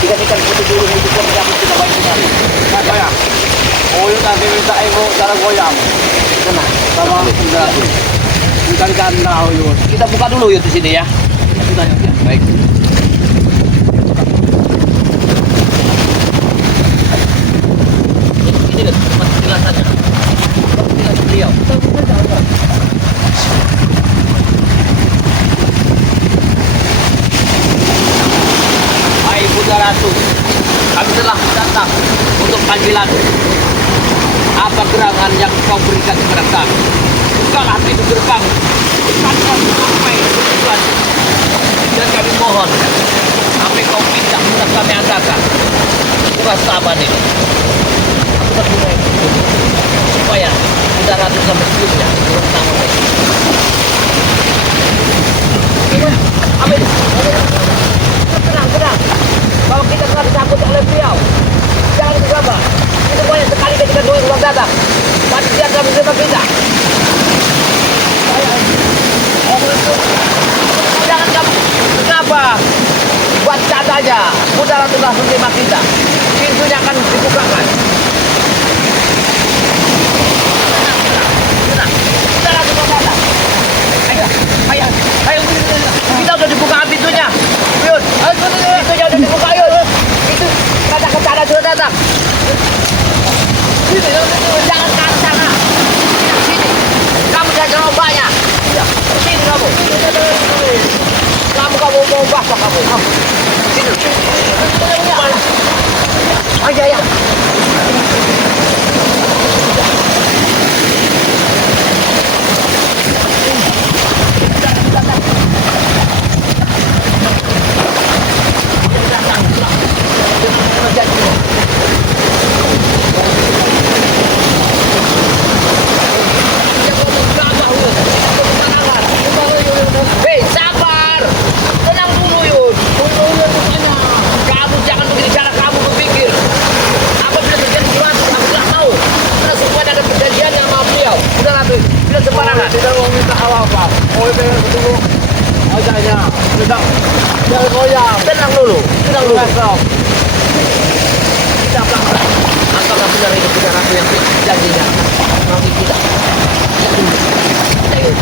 Kita ikan putih dulu untuk kerja kita baik sekali. Saya. Oh, yuk nanti minta ibu cara goyang. Sana. Sama sudah. Ikan tahu yuk. Kita buka dulu yuk di sini ya. Sudah ya. Baik. Ini kan tempat penjelasannya. Tempat penjelasan beliau. Hai Bunda Ratu, kami telah datang untuk panggilan. Apa gerangan yang kau berikan kepada kami? Bukalah pintu gerbang. Bukalah apa yang tujuan. Dan kami mohon, apa yang kau minta sudah kami adakan. Bukan sahabat ini. Aku berdoa supaya Bunda Ratu sampai seterusnya bersama ini. Apa ini? Tenang. Kalau kita telah disambut oleh beliau, jangan gegabah. Itu banyak sekali ketika doi ulang datang. Pasti dia akan menerima kita. Jangan kamu gegabah. Buat cat aja. Bunda Ratu telah menerima kita. Pintunya akan dibukakan. Tenang. Bunda Ratu telah datang. Ayo. Kita udah dibuka pintunya. Yun, pintunya udah dibuka, yun. Itu kata kencana sudah datang. Jangan ke arah sana. Sini. Kamu jangan gerombaknya. Sini kamu. Kamu mau basah kamu. Sini. Ayo, ya. Hei, sabar. Tenang dulu, Yun. Kamu jangan begini cara kamu berpikir. Apabila terjadi sesuatu, kamu tidak tahu. Karena semuanya ada perjanjian yang sama beliau. Udah Ratu, tidak sembarangan. Tidak mau minta apa-apa. Oh, itu dulu. Ajanya. Tidak. Jangan goyang. Tenang dulu. Besok. Kita pelan-pelan. Apakah benar ini Bunda Ratu yang janjinya? Nanti kita. Kita yuk.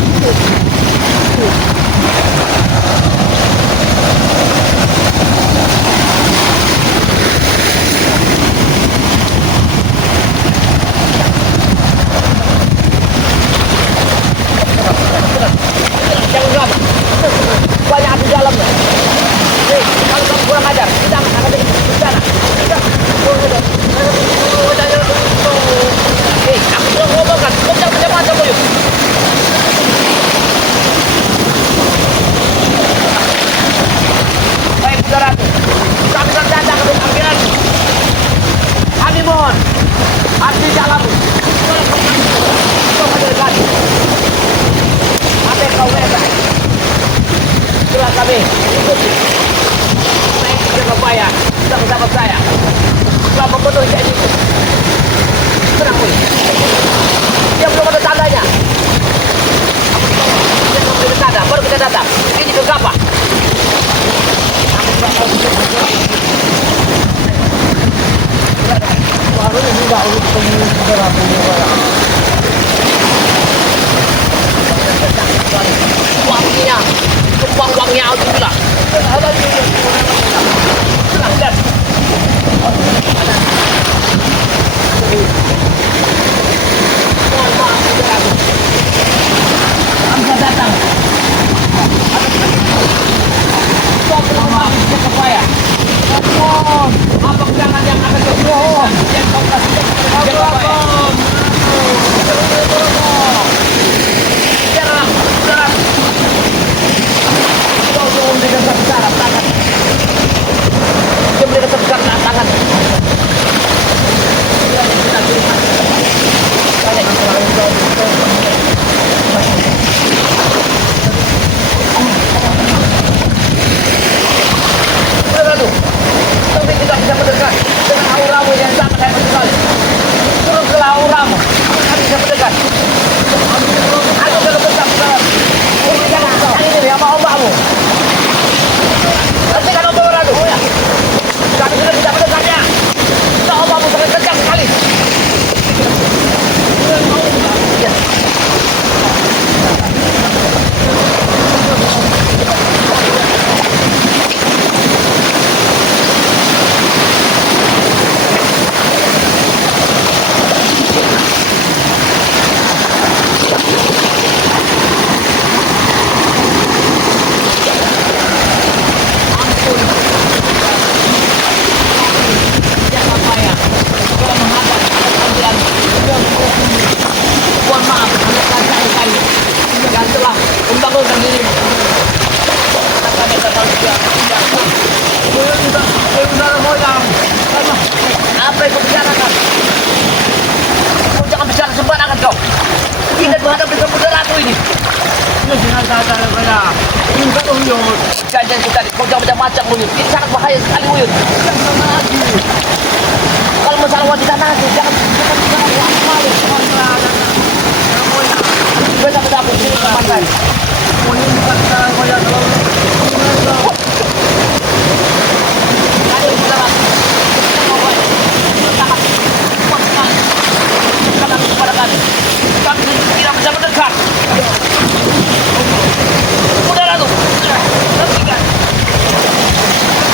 Baru ini nggak udah ketemu saudara aku ya. Wanginya, kembang wanginya aku bilang. Ada di Tenang, dan. Mohon maaf, saudaraku. Anda datang. Kau bilang maaf siapa saya? Apa gerangan yang akan kau berikan? Yang kau kasihkan kepada siapa saya? Biarlah, saudara. Kau belum dengan sebesar tangan. Dia berikan sebesar tangan. Dia kita terima. Saya yang selalu kau. Saudara, tapi tidak bisa mendekat dengan auramu yang sangat hebat sekali. Turun ke auramu, tidak bisa mendekat. Aku sudah bentak, saudara. Berikan ini sama ombakmu. Hentikan ombak beradu. Kami sudah tidak mendekatnya. Nah, ombakmu sangat kencang sekali. Ya. Mohon maaf, kali yang telah membangunkan diri. Kami datang dia. Apa yang kau bicarakan? Kau jangan bicara sembarangan kau. Ingat menghadapi saudaraku ini. Jangan kita, kau jangan macam-macam Uyut. Ini sangat bahaya sekali Uyut. Kalau masalah wanita nanti, jangan malu. Bisa mendapur sini ke pantai. Ada yang saudara. Sangat kuat sekali. Katakan kepada kami. Kami tidak bisa mendekat. Saudara tuh. Hentikan.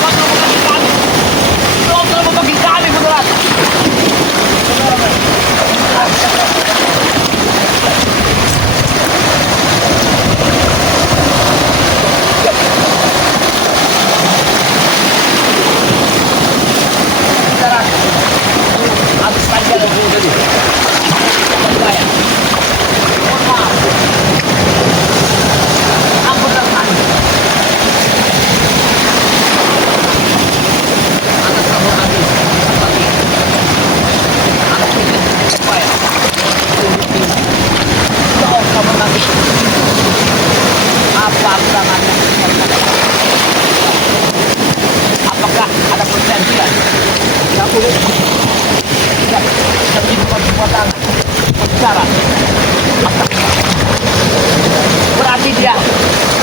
Kau telah membagi kami. Kau telah membagi kami, saudara. Saudara, habis panjang lagi tadi. Jangan saya. Mohon maaf. Ampunlah kami. Atas kamu kami seperti anak ini supaya kau kamu nanti apa tangannya? Apakah ada perjanjian? Tidak boleh. Tidak menjadi perbuatan bicara. Berarti dia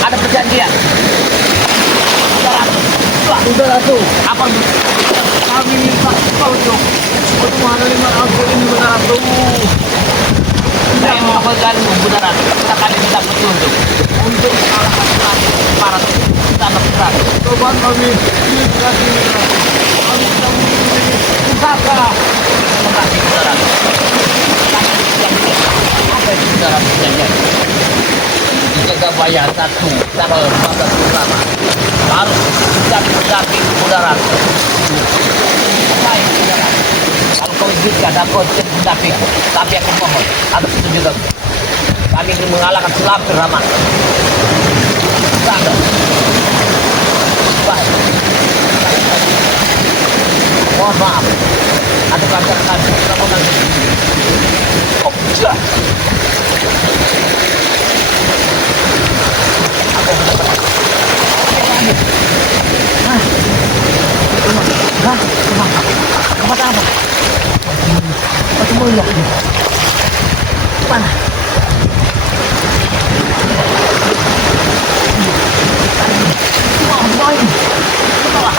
ada perjanjian. Saudara tuh, Apa kami minta kau untuk menghadiri ampun ini saudara tuh. saya melakukan pembunuhan? Kita akan minta petunjuk untuk mengalahkan para tanah besar. Coba kami ini kasih kami sedang memiliki usaha. Terima kasih saudara. Kami berjanji. Apa itu saudara perjanjian? Dijaga bayar satu tanggal 15 pertama harus menjadi pendamping saudara. Baik saudara. Kalau kau izinkan aku jadi pendamping, tapi aku mohon atas pertunjukan. Kami ingin mengalahkan Selampir Rama. Sadar. Baik. Mohon maaf. Ada kantor kami. Kamu nanti. Oh, sudah. Aku mendapat. Tempat apa? Batu mulia. Mana? Wah, boy. Ke bawah.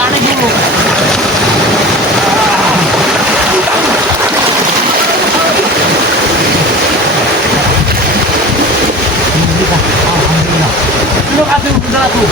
Tarik dulu. Alhamdulillah. Terima kasih saudaraku.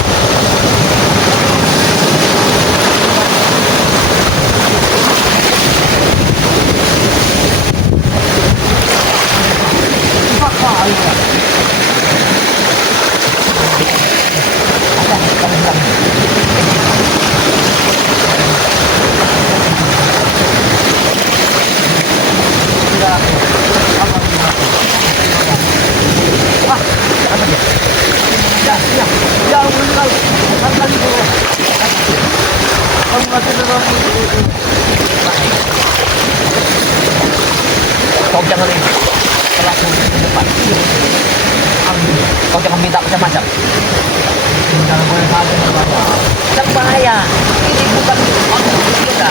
Kau jangan terlalu di depan. Kau jangan minta macam-macam. Jangan boleh saja berbahaya. Jangan bahaya. Ini bukan kita.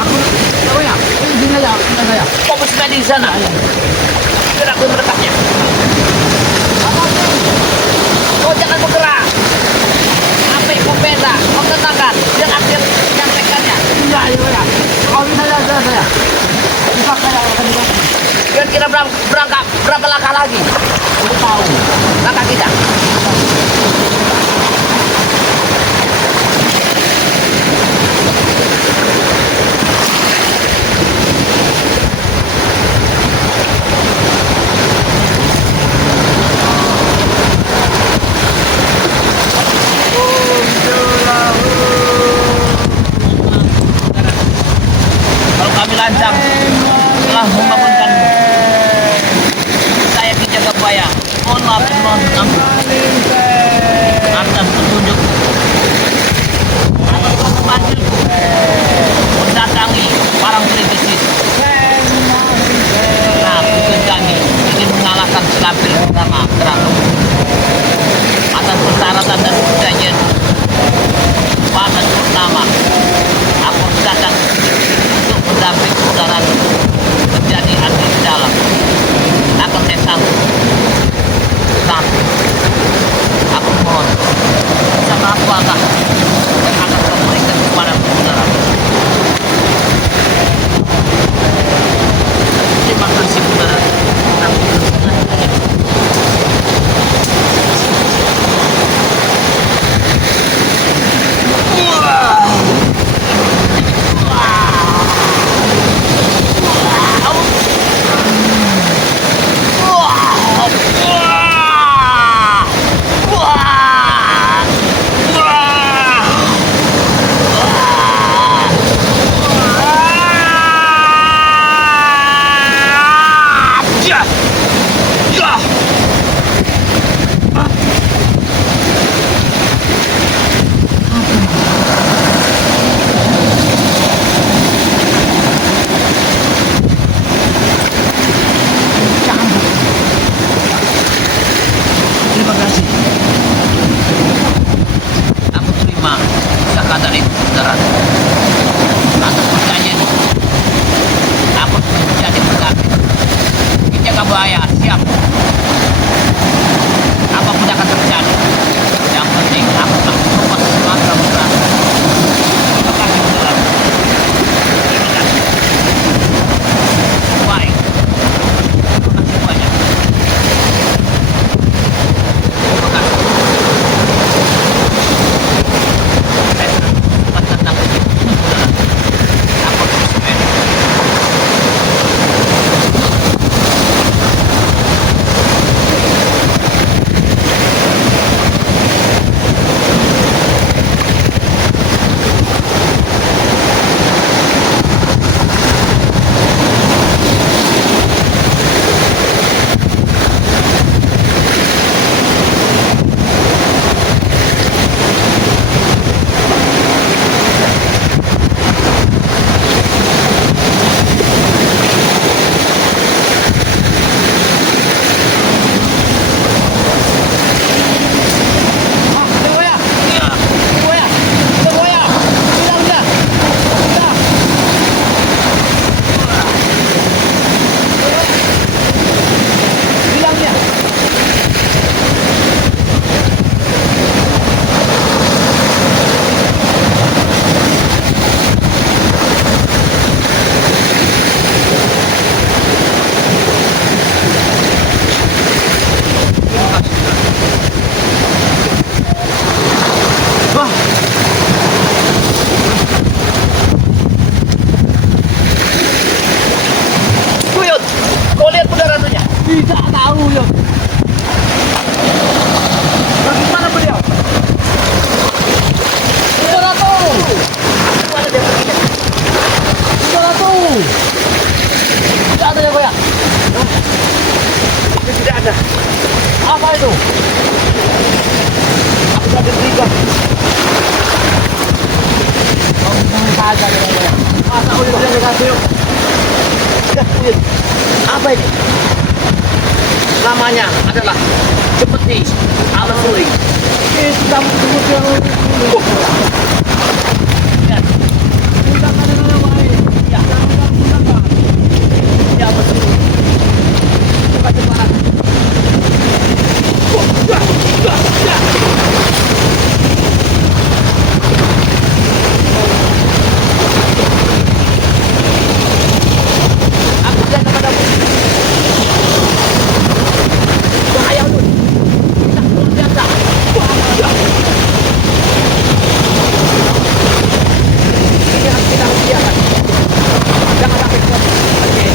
Aku, tahu ya? Ini saya. Kau bersama di sana. Biar aku mendekatnya. Kau jangan bergerak. Apa yang berbeda? Kau tenangkan. Biar aku yang menyampaikannya. Iya. Kau bisa saya. Bisa saya akan dibantu. Kira-kira berapa langkah lagi? Aku tahu. Langkah kita. Kalau kami lancang telah membangunkanmu. Saya Ki Jagabaya. Mohon maaf dan mohon ampun atas petunjuk atas memanggilku mendatangi parang tribisis. Nah, tujuan kami ingin mengalahkan Selapil Rama Keraton. Atas persyaratan dan perjanjian Paman Purnama, aku datang untuk mendamping saudara menjadi abdi di dalam. Akan saya sanggup. Tapi aku mohon sama apakah yang akan kau berikan kepada saudara. Terima kasih saudara. aja ya. Masa udah dikasih yuk. Apa ini? Namanya adalah cepeti ala suling. Itu kamu sebut yang Lihat. gunakan yang lain. Ya, Gunakan. ya betul. Cepat-cepat. Aku bilang kepadamu. Bahaya lu. Tak luar biasa. Ini harus kita biarkan. Jangan sampai kau terjadi.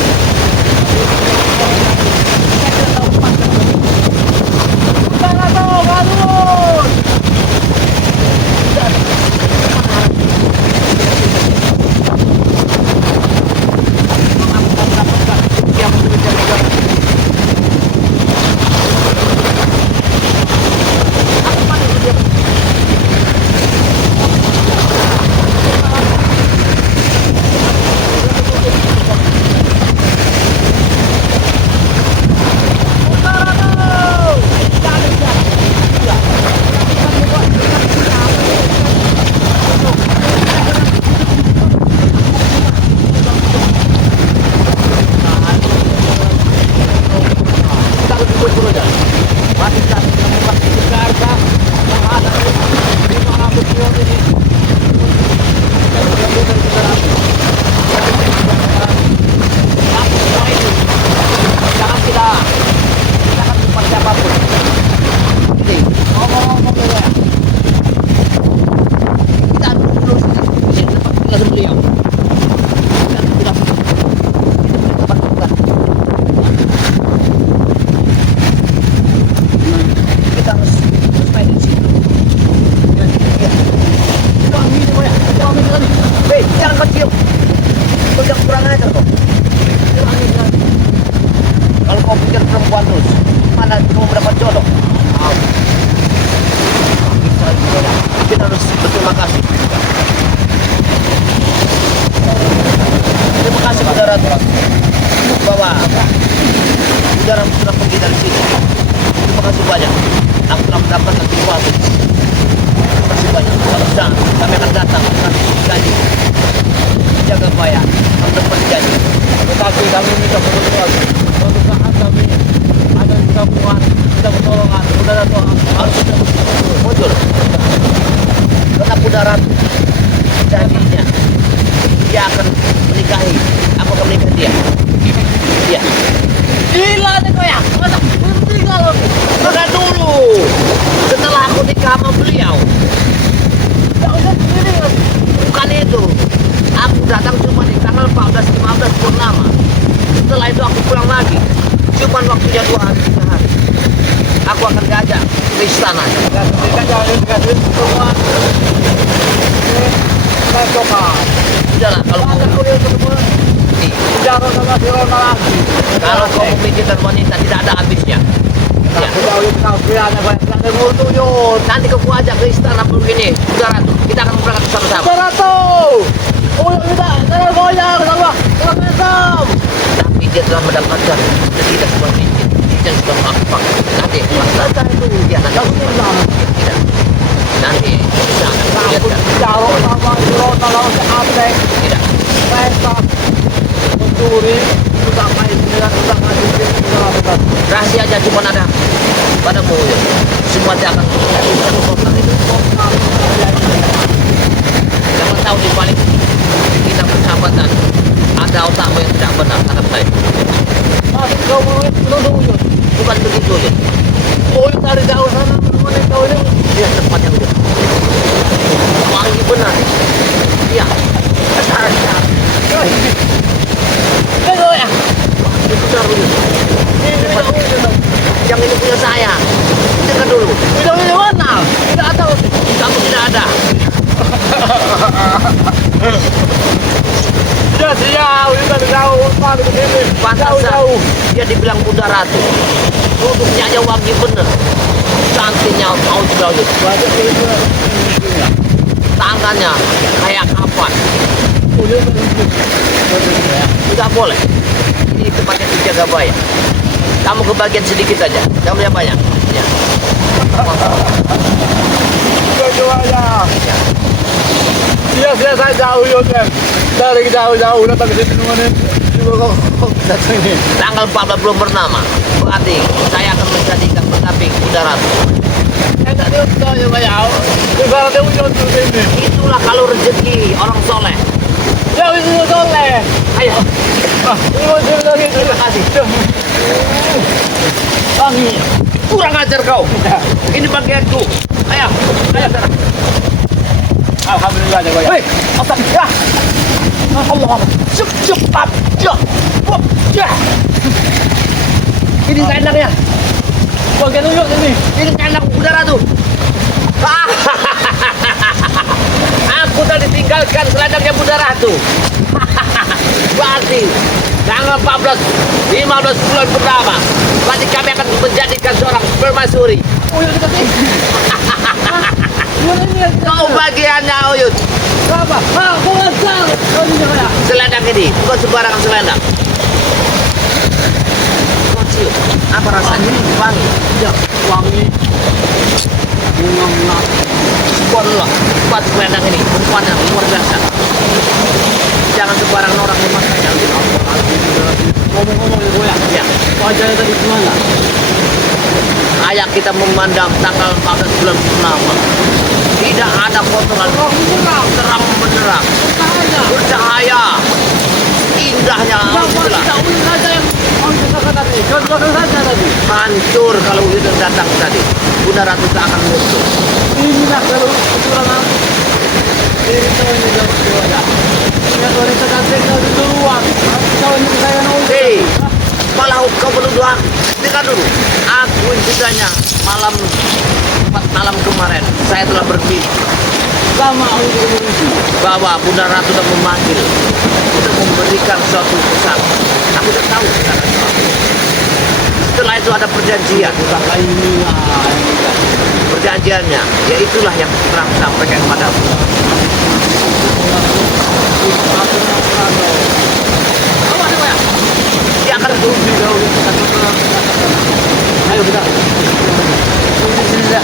Saya tidak tahu pasal. Jangan tahu bagus. Kalau kau pikir perempuan terus, mana kamu mendapat jodoh? Kita harus berterima kasih. Terima kasih saudara bahwa saudara sudah pergi dari sini. Terima kasih banyak. Aku telah mendapatkan sesuatu. Terima kasih banyak. Kalau bisa, kami akan datang. Janji. Jaga bayar. Kami dapat janji. Tetapi kami minta pertolongan. Suatu saat kami ada di kampungan, kita pertolongan. Saudara Tuhan harus kita Muncul. Karena Kudarat janjinya dia akan menikahi. Aku akan menikahi dia. Iya. gila nih kau ya. Masa tinggal loh. Sudah dulu. Setelah aku nikah sama beliau. Ya udah sendiri kan. Bukan itu. Aku datang cuma di tanggal 14, 15 purnama. Setelah itu aku pulang lagi. Cuma waktunya 2 hari, 3 hari. Aku akan diajak ke istana. Kita jangan dikasih semua. Kita coba. Sudahlah, kalau Ada kau kuliah semua. Bicara sama si Rona lagi. kalau kau memikirkan wanita tidak ada habisnya. Ya. Kita udah kafirnya banyak yang ngurutu yun. Nanti kau ajak ke istana begini. Sudah Ratu, kita akan berangkat bersama-sama. Serato. Oh kita, jangan goyang sama. Jangan hitam. Tapi dia telah mendapatkan tidak sebuah cincin. Cincin sudah mampak. Nanti Saja itu. ya nanti tidak. Nanti bisa Kamu lihatkan. bicara sama si Rona lawan si Abeng. Tidak. Pesta mencuri. Sudah main dengan sudah ngasih sudah betul. Rahasia aja cuma ada padamu. Ya. Semua dia akan jangan tahu di balik kita persahabatan ada otakmu yang tidak benar terhadap saya. Masih kau mau menuduh yun. Bukan begitu ya. Oh dari jauh sana mana kau ini? Dia tempat yang benar. Wangi benar. Iya. Dasar. Ayo ya. Itu dulu. Yang ini punya saya. Dengar dulu. Tidak ini mana? Tidak tahu. Kamu tidak ada. Ya siap, kita jauh mana ke sini? Pantasan Jauh. dia dibilang Bunda Ratu. Duduknya aja wangi bener. Cantiknya mau juga. Banyak itu. Tangannya kayak kapan. boleh. Ini tempatnya dijaga bayar. Kamu kebagian sedikit aja, kamu yang banyak. Ya. Coba ya. Ya. Iya, saya jauh ya, kan. Dari jauh-jauh datang ke sini nih. Juga kok datang ini. Tanggal 14 belum bernama. Berarti saya akan menjadikan pendamping kuda ratu. Enggak dia udah juga jauh. Ibarat dia udah tuh ini. Itulah kalau rezeki orang soleh. Ya itu soleh. Ayo, Ini mau lagi. terima kasih. Wangi. Kurang ajar kau. Ini bagianku. Ayo, ayo sana. Alhamdulillah jago ya. Hei, otak ya. Allah, cepat, ya. Ini kandangnya. Bagian uyuk ini. Ini kandang kuda ratu. Aku tadi tinggalkan selendangnya Bunda Ratu. Berarti tanggal 14, 15 bulan pertama, berarti kami akan menjadikan seorang permaisuri. Uyuk kita sih. Kau bagiannya Uyut. Berapa? Aku ngasal. Oh ini ya. Selendang ini bukan sembarangan selendang. Kau cium, apa rasanya? Wangi. Ya, wangi. Bunga-bunga. Subhanallah, buat selendang ini perempuannya luar biasa. Jangan sembarangan orang memakainya. Ngomong-ngomong ya, ya. Ya, Wajahnya tadi gimana? ayah kita memandang tanggal 14 bulan purnama. Tidak ada kotoran, terang benderang, bercahaya, indahnya itulah. Hancur kalau itu datang tadi. Bunda Ratu tak akan muncul. Inilah kalau kekurangan. Ini tahu ini jauh ya. Ini wanita cantik dari duluan. Tahu ini saya mau. Hei, malah kau berdua. Dengar dulu. Aku intinya malam kemarin saya telah bermimpi Sama aku bahwa Bunda Ratu sudah memanggil untuk memberikan suatu pesan. Aku sudah tahu pesan itu. Setelah itu ada perjanjian. Kakak ini lah. Perjanjiannya, yaitulah yang terang sampaikan padamu. Apa ada ya? Dia akan Ayo kita. sini aja.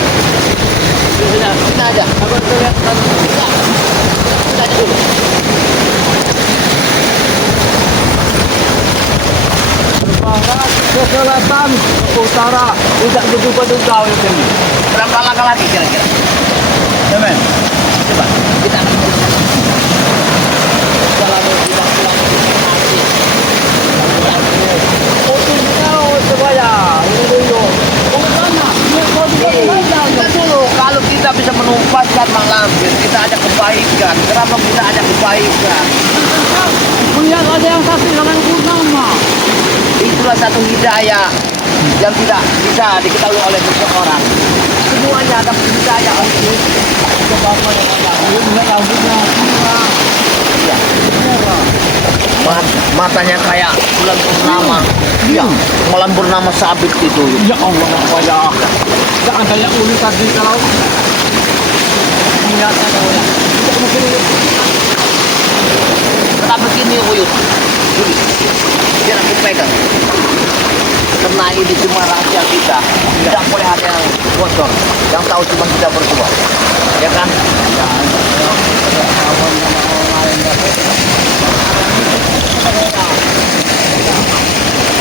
Sini aja. Apa kita lihat Sini aja dulu. barat ke selatan ke utara tidak berduga-duga ini. Berapa langkah lagi kira-kira? Ya men. Coba kita akan jalan tidak pulang masih. Oh ini tahu supaya ini dulu. Oh sana. Ini kau Kita dulu kalau kita bisa menumpaskan Mak Lampir, kita ada kebaikan. Kenapa kita ada kebaikan? Melihat ada yang sakti dengan purnama. Itulah satu hidayah yang tidak bisa diketahui oleh seseorang. Semuanya ada hidayah. Coba-coba yang ada. Ini melihat rambutnya. Iya. Matanya kayak bulan purnama. Iya. Malam purnama sabit itu. Ya Allah, ya. Tak ada yang ulu tadi kalau melihatnya tahu ya. Tidak mungkin Kenapa begini Uyut? Juli, biar aku pegang. Karena ini cuma rahasia kita. Tidak boleh ada yang bocor. Yang tahu cuma kita berdua. Ya kan?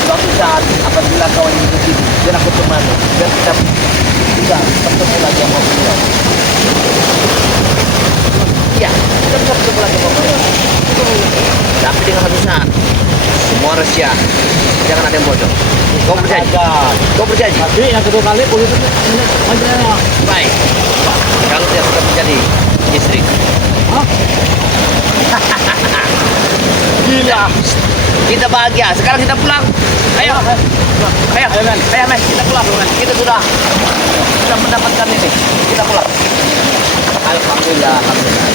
Suatu saat apabila kau ingin ke sini, biar aku temani. Biar kita bisa bertemu lagi sama beliau. Iya, kita bisa bertemu lagi sama beliau. Tapi dengan satu saat, semua rahasia, jangan ada yang bocor. Kau berjanji? Kau berjanji? tapi yang kedua kali polisi aja. Baik. Kalau dia sudah menjadi istri. Hah? Gila. Kita bahagia. Sekarang kita pulang. Ayo. Ayo. Ayo, men. Ayo, men. Kita pulang. Kita sudah mendapatkan ini. Kita pulang. Alhamdulillah. Alhamdulillah.